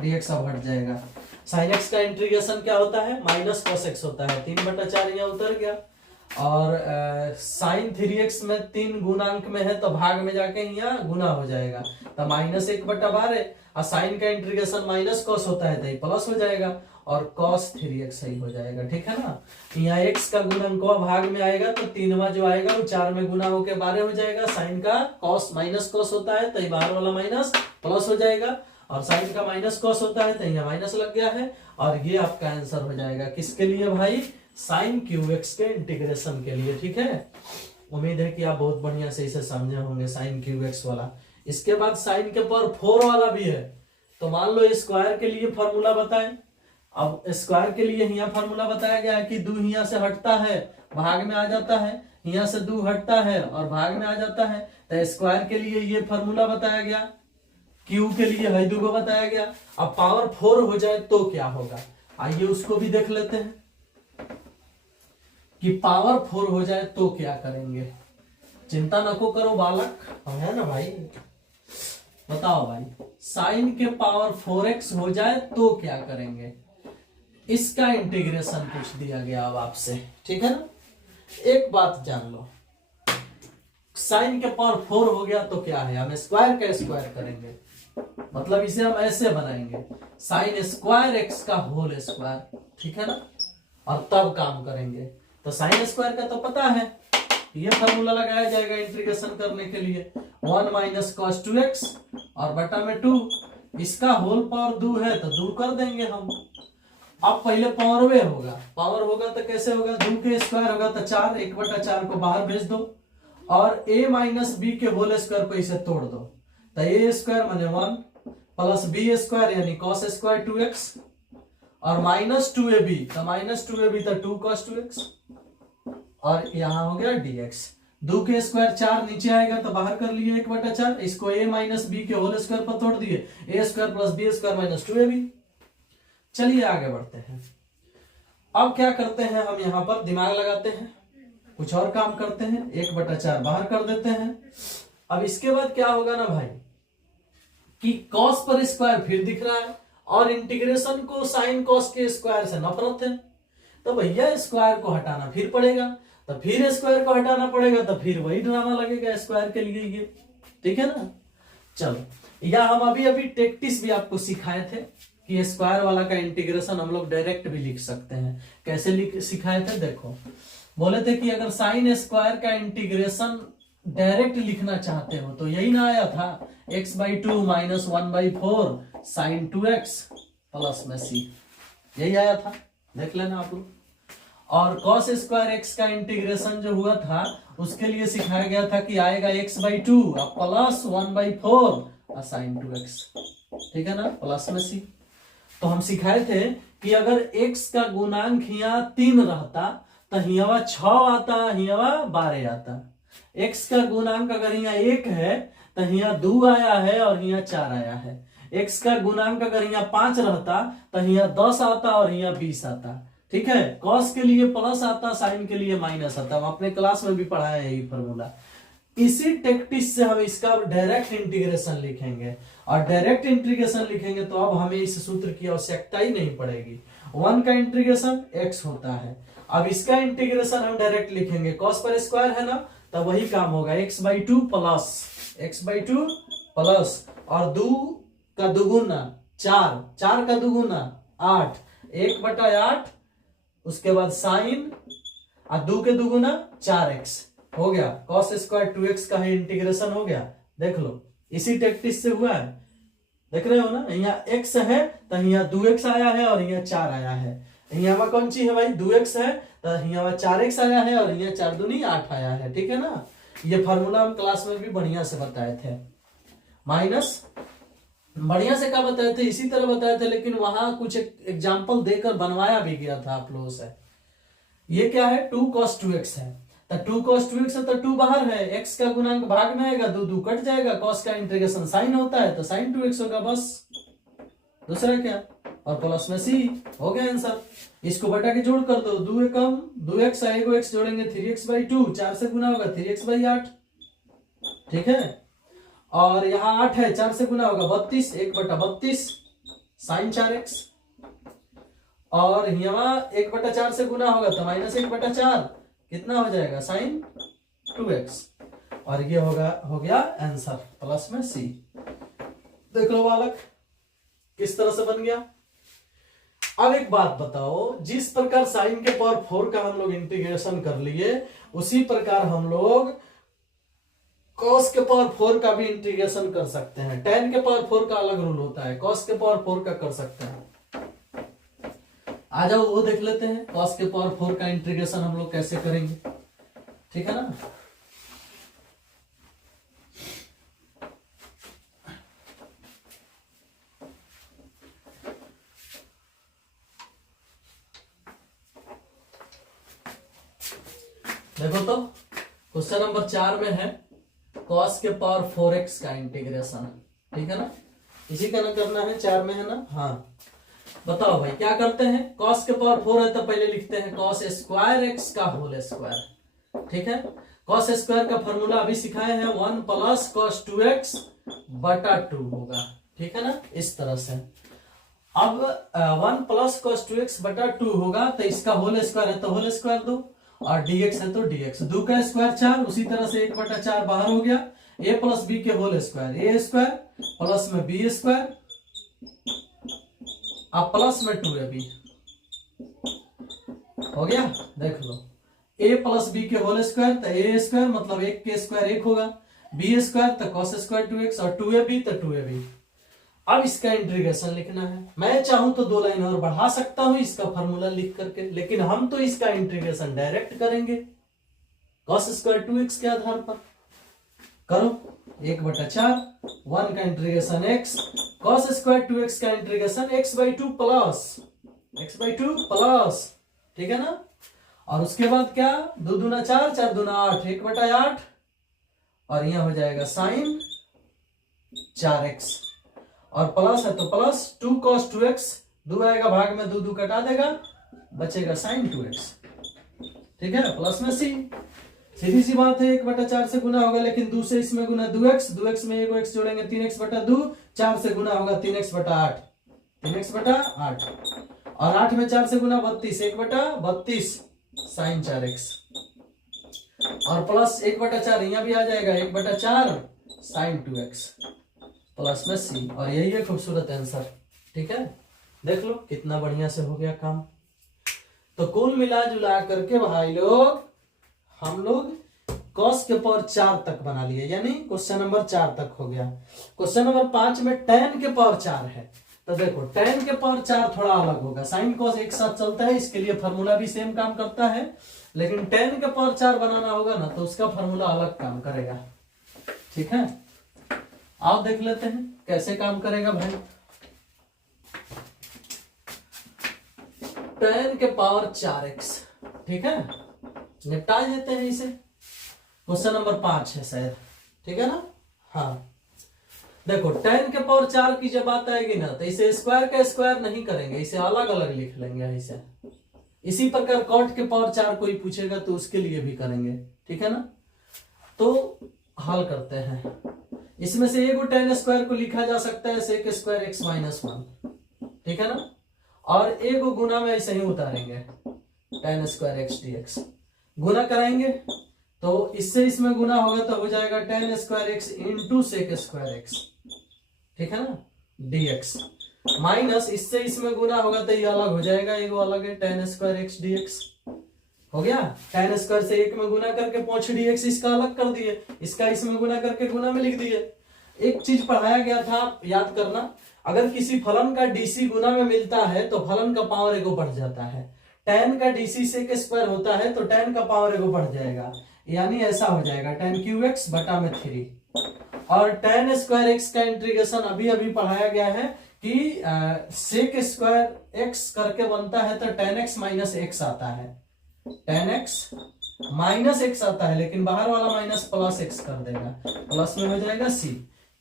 dx अब हट जाएगा। sin x का इंटीग्रेशन क्या होता है, माइनस cos x होता है, 3/4 यहाँ उतर गया और sin 3x में 3 गुणांक में है तो भाग में जाके यहाँ गुना हो जाएगा, तो -1/12 और sin का इंटीग्रेशन माइनस cos होता है तो ये प्लस हो जाएगा और cos 3x सही हो जाएगा, ठीक है ना। यहाँ x का गुणनक भाग में आएगा तो 3वां जो आएगा वो 4 में गुना होके 12 हो जाएगा, sin का cos माइनस cos होता है तो ये बाहर वाला माइनस प्लस हो जाएगा और sin का माइनस cos होता है तो यहाँ माइनस लग गया है और ये आपका आंसर हो जाएगा किसके लिए भाई, sin qx के इंटीग्रेशन के लिए, ठीक है। उम्मीद है कि आप बहुत बढ़िया से इसे समझे होंगे sin qx वाला। इसके बाद sin के पावर 4 वाला भी है, तो मान लो स्क्वायर के लिए फॉर्मूला बताएं। अब स्क्वायर के लिए यहाँ फॉर्मूला बताया गया है कि 2 यहाँ से हटता है भाग में आ जाता है, यहाँ से 2 हटता है और भाग में आ जाता है, तो स्क्वायर के लिए ये फॉर्मूला बताया गया, क्यू के लिए है 2 को बताया गया। अब पावर 4 हो जाए तो क्या होगा, आइए उसको भी देख लेते हैं कि पावर 4 हो जाए तो क्या करेंगे। चिंता नको करो बालक, है ना भाई, बताओ भाई, साइन के पावर 4x हो जाए तो क्या करेंगे, इसका इंटीग्रेशन पूछ दिया गया अब आपसे, ठीक है ना। एक बात जान लो, साइन के पावर 4 हो गया तो क्या है, हम स्क्वायर का स्क्वायर करेंगे, मतलब इसे हम ऐसे बनाएंगे साइन स्क्वायर एक्स का होल स्क्वायर, ठीक है ना, और तब काम करेंगे। तो साइन स्क्वायर का तो पता है, ये फॉर्मूला लगाया जाएगा इंटीग्रेशन करने के लिए, 1 माइनस cos 2x और बटा में 2, इसका होल पावर 2 है तो 2 कर देंगे हम। अब पहले पावर होगा तो कैसे होगा, 2 के स्क्वायर होगा तो 4, 1/4 को बाहर भेज दो और a माइनस बी के होल स्क्वायर को इसे तोड़ दो, तो a स्क्वायर माने 1 प्लस b स्क्वायर यानी cos स्क्वायर 2x और माइनस 2ab, तो माइनस 2ab तो 2 cos 2x और यहाँ हो गया dx। 2 के स्क्वायर 4 नीचे आएगा तो बाहर कर लिए 1/4, इसको a माइनस बी के होल स्क्वायर पर तोड़ दिए, a square plus b square minus 2ab। चलिए आगे बढ़ते हैं। अब क्या करते हैं, हम यहाँ पर दिमाग लगाते हैं, कुछ और काम करते हैं, 1/4 बाहर कर देते हैं। अब इसके बाद क्या होगा ना भाई कि cos पर स्क्वायर फिर दिख रहा है और इंटीग्रेशन को sin cos के स्क्वायर से नफरत है, तो भैया स्क्वायर को हटाना फिर पड़ेगा, तो फिर स्क्वायर को हटाना पड़ेगा, तो फिर वही ड्रामा लगेगा स्क्वायर के लिए ये, ठीक है ना। चलो, या हम अभी टेक्टिस भी आपको सिखाए थे कि स्क्वायर वाला का इंटीग्रेशन हम लोग डायरेक्ट भी लिख सकते हैं। कैसे सिखाए थे, देखो, बोले थे कि अगर साइन स्क्वायर का इंटीग्रेशन डायरेक्ट लिखना चाहते हो तो यही ना आया था, x/2 minus 1/4 sine 2x plus में c, यही आया था, देख लेना आप लोग। और cos स्क्वायर x का इंटीग्रेशन जो हुआ था उसके लिए सिखाया गया था कि आएगा x/2 प्लस 1/4 साइन 2x, ठीक है ना, प्लस में c। तो हम सिखाए थे कि अगर x का गुणांक यहाँ 3 रहता तो यहाँ 6 आता, यहाँ 12 आता। x का गुणांक अगर यहाँ 1 है तो यहाँ 2 आया है और यहाँ 4 आया है। x का गुणांक अगर यहाँ 5 रहता तो यहाँ 10 आता और यहाँ 20 आता। ठीक है, कॉस के लिए प्लस आता, साइन के लिए माइनस आता, हम अपने क्लास में भी पढ़ाए हैं ये फॉर्मूला। इसी टेक्टिस से हम इसका डायरेक्ट इंटीग्रेशन लिखेंगे, और डायरेक्ट इंटीग्रेशन लिखेंगे तो अब हमें इस सूत्र की आवश्यकता ही नहीं पड़ेगी। 1 का इंटीग्रेशन x होता है, अब इसका इंटीग्रेशन हम डायरेक्ट लिखेंगे, कॉस पर स्क्वायर है ना, तब वही काम होगा, x/2 प्लस और 2 का दुगुना 4, 4 का दुगुना 8, 1/8, उसके बाद साइन और 2 के दुगुना 4x हो गया, cos स्क्वायर 2x का ही इंटीग्रेशन हो गया। देख लो इसी टेक्टिस से हुआ है, देख रहे हो ना, यहाँ x है तो यहाँ 2x आया है और यहाँ 4 आया है, यहाँ कौन सी है भाई 2x है तो यहाँ 4x आया है और यहाँ 4 दूनी 8 आया है, ठीक है ना। ये फार्मूला हम क्लास में भी बढ़िया से बताए थे, माइनस बढ़िया से क्या बताए थे, इसी तरह बताए थे, लेकिन वहां कुछ एग्जाम्पल देकर बनवाया भी गया था आप लोगों से। ये क्या है 2 cos 2x है, तो 2 cos 2x है तो 2 बाहर है, x का गुणांक भाग में आएगा, 2 2 कट जाएगा, cos का इंटीग्रेशन साइन होता है तो sin 2x होगा, बस दूसरा क्या, और प्लस में c हो गया आंसर। इसको बटा के जोड़ कर दो, 2 कम 2x आएगा, x जोड़ेंगे 3x/2, 4 से गुना होगा 3x/8, ठीक है, और यहाँ 8 है, 4 से गुना होगा 32, 1/32 साइन 4x, और यहाँ 1/4 से गुना होगा तो -1/4 कितना हो जाएगा साइन 2x, और ये हो गया आंसर प्लस में c। देख लो बालक किस तरह से बन गया। अब एक बात बताओ, जिस प्रकार साइन के पावर 4 का हम लोग इंटीग्रेशन कर लिए, उसी प्रकार हम लोग cos के पावर 4 का भी इंटीग्रेशन कर सकते हैं। tan के पावर 4 का अलग रूल होता है, cos के पावर 4 का कर सकते हैं। आ जाओ वो देख लेते हैं, cos के पावर 4 का इंटीग्रेशन हम लोग कैसे करेंगे, ठीक है ना। देखो तो क्वेश्चन नंबर 4 में है cos के पावर 4x का इंटीग्रेशन, ठीक है ना, इसी का ना करना है, 4 में है ना। हाँ बताओ भाई क्या करते हैं, cos के पावर 4 है तो पहले लिखते हैं cos स्क्वायर x का होल स्क्वायर, ठीक है। cos स्क्वायर का फॉर्मूला अभी सिखाए हैं, 1 + cos 2x बटा 2 होगा, ठीक है ना, इस तरह से। अब 1 + cos 2x बटा 2 होगा तो इसका होल स्क्वायर है तो होल स्क्वायर दो, और dx है तो dx, 2 का स्क्वायर 4, उसी तरह से 1/4 बाहर हो गया, a + b के whole square, a square plus में b स्क्वायर अब प्लस में 2ab हो गया। देख लो a + b के होल स्क्वायर तो a स्क्वायर मतलब 1 के स्क्वायर 1 होगा, b स्क्वायर तो cos स्क्वायर 2x और 2ab तो 2ab। अब इसका इंटीग्रेशन लिखना है, मैं चाहूं तो 2 लाइन और बढ़ा सकता हूं इसका फॉर्मूला लिख करके, लेकिन हम तो इसका इंटीग्रेशन डायरेक्ट करेंगे cos स्क्वायर 2x के आधार पर। करो 1/4, 1 का integration x, cos square 2x का इंटीग्रेशन x/2 प्लस, ठीक है ना, और उसके बाद क्या 2 दूना 4, 4 दूना 8, 1/8, और यहां हो जाएगा साइन 4x, और प्लस है तो प्लस 2 cos 2x, 2 आएगा भाग में, 2 2 कटा देगा, बचेगा साइन 2x, ठीक है, प्लस में c। सीधी सी बात है, 1/4 से गुना होगा, लेकिन 2 से इसमें गुना 2x, 2x में एगो x जोड़ेंगे 3x/2, 4 से गुना होगा 3x/8, 3x/8, और 8 में 4 से गुना 32, 1/32 साइन 4x, और प्लस 1/4 यहाँ भी आ जाएगा, 1/4 साइन 2x प्लस में c, और यही है खूबसूरत आंसर, ठीक है। देख लो कितना बढ़िया से हो गया काम। तो कुल मिला जुला करके भाई लोग हम लोग cos के पावर 4 तक बना लिए, यानी क्वेश्चन नंबर 4 तक हो गया। क्वेश्चन नंबर 5 में tan के पावर 4 है, तो देखो tan के पावर 4 थोड़ा अलग होगा, साइन cos एक साथ चलता है, इसके लिए फॉर्मूला भी सेम काम करता है, लेकिन tan के पावर 4 बनाना होगा ना तो उसका फॉर्मूला अलग काम करेगा, ठीक है। आप देख लेते हैं कैसे काम करेगा भाई। tan के पावर 4x, ठीक है, निपटा देते हैं इसे, क्वेश्चन नंबर 5 है शायद, ठीक है ना। हाँ देखो tan के पावर 4 की जब बात आएगी ना तो इसे स्क्वायर का स्क्वायर नहीं करेंगे, इसे अलग अलग लिख लेंगे, इसे इसी प्रकार कॉट के पावर 4 कोई पूछेगा तो उसके लिए भी करेंगे, ठीक है ना। तो हल करते हैं। इसमें से एगो tan स्क्वायर को लिखा जा सकता है sec स्क्वायर x माइनस 1, ठीक है ना, और एगो गुना में ऐसे ही उतारेंगे tan स्क्वायर x dx, गुना कराएंगे तो इससे इसमें गुना होगा तो हो जाएगा tan square x into sec square x, ठीक है ना, dx, माइनस इससे इसमें गुना होगा तो ये अलग हो जाएगा, ये अलग है tan स्क्वायर x dx हो गया। tan स्क्वायर से एक में गुना करके पहुंच dx इसका अलग कर दिए, इसका इसमें गुना करके गुना में लिख दिए। एक चीज पढ़ाया गया था, याद करना, अगर किसी फलन का डीसी गुना में मिलता है तो फलन का पावर एगो बढ़ जाता है, tan का डीसी सेक स्क्वायर होता है तो tan का पावर एगो बढ़ जाएगा, यानी ऐसा हो जाएगा tan क्यू एक्स बटा में 3, और tan स्क्वायर x का इंटीग्रेशन अभी अभी पढ़ाया गया है कि सेक स्क्वायर x करके बनता है तो tan x माइनस x आता है, tan x माइनस x आता है, लेकिन बाहर वाला माइनस प्लस x कर देगा, प्लस में हो जाएगा c।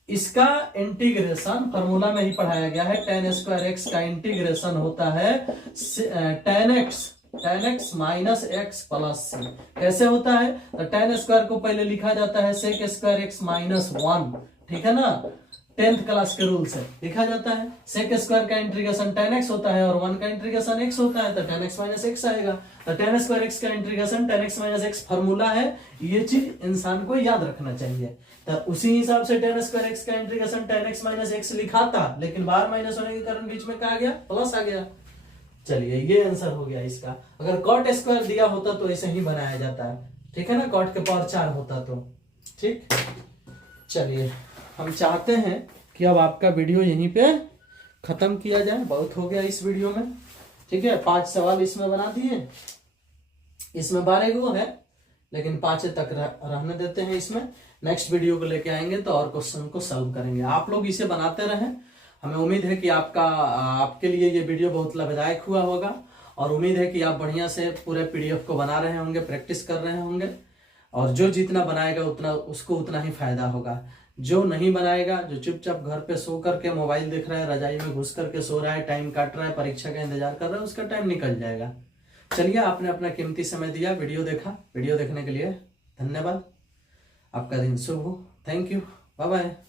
इसका इंटीग्रेशन फॉर्मूला में ही पढ़ाया गया है, tan स्क्वायर x का इंटीग्रेशन होता है tan x minus x plus c। कैसे होता है, तो tan स्क्वायर को पहले लिखा जाता है sec स्क्वायर x माइनस 1, ठीक है ना, 10th क्लास के रूल से लिखा जाता है। sec स्क्वायर का इंटीग्रेशन tan x होता है और 1 का इंटीग्रेशन x होता है तो tan x माइनस x आएगा, तो tan स्क्वायर x का integration tan x minus x formula है, ये चीज इंसान को याद रखना चाहिए। तो उसी हिसाब से tan स्क्वायर x का integration tan x minus x लिखा था, लेकिन बाहर माइनस होने के कारण बीच में क्या आ गया, प्लस आ गया। चलिए ये आंसर हो गया इसका। अगर कॉट स्क्वायर दिया होता तो ऐसे ही बनाया जाता है, ठीक है ना, कॉट के पावर 4 होता तो, ठीक। चलिए हम चाहते हैं कि अब आपका वीडियो यहीं पे खत्म किया जाए, बहुत हो गया इस वीडियो में, ठीक है। 5 सवाल इसमें बना दिए, इसमें 12 गो है लेकिन 5 तक रहने देते हैं। इसमें नेक्स्ट वीडियो को लेके आएंगे तो और क्वेश्चन को सॉल्व करेंगे। आप लोग इसे बनाते रहें, हमें उम्मीद है कि आपके लिए ये वीडियो बहुत लाभदायक हुआ होगा, और उम्मीद है कि आप बढ़िया से पूरे पीडीएफ को बना रहे होंगे, प्रैक्टिस कर रहे होंगे, और जो जितना बनाएगा उतना उसको उतना ही फायदा होगा। जो नहीं बनाएगा, जो चुपचाप घर पे सो करके मोबाइल देख रहा है, रजाई में घुस करके सो रहा है, टाइम काट रहा है, परीक्षा का इंतजार कर रहा है, उसका टाइम निकल जाएगा। चलिए, आपने अपना कीमती समय दिया, वीडियो देखा, वीडियो देखने के लिए धन्यवाद। आपका दिन शुभ हो। Thank you, bye bye.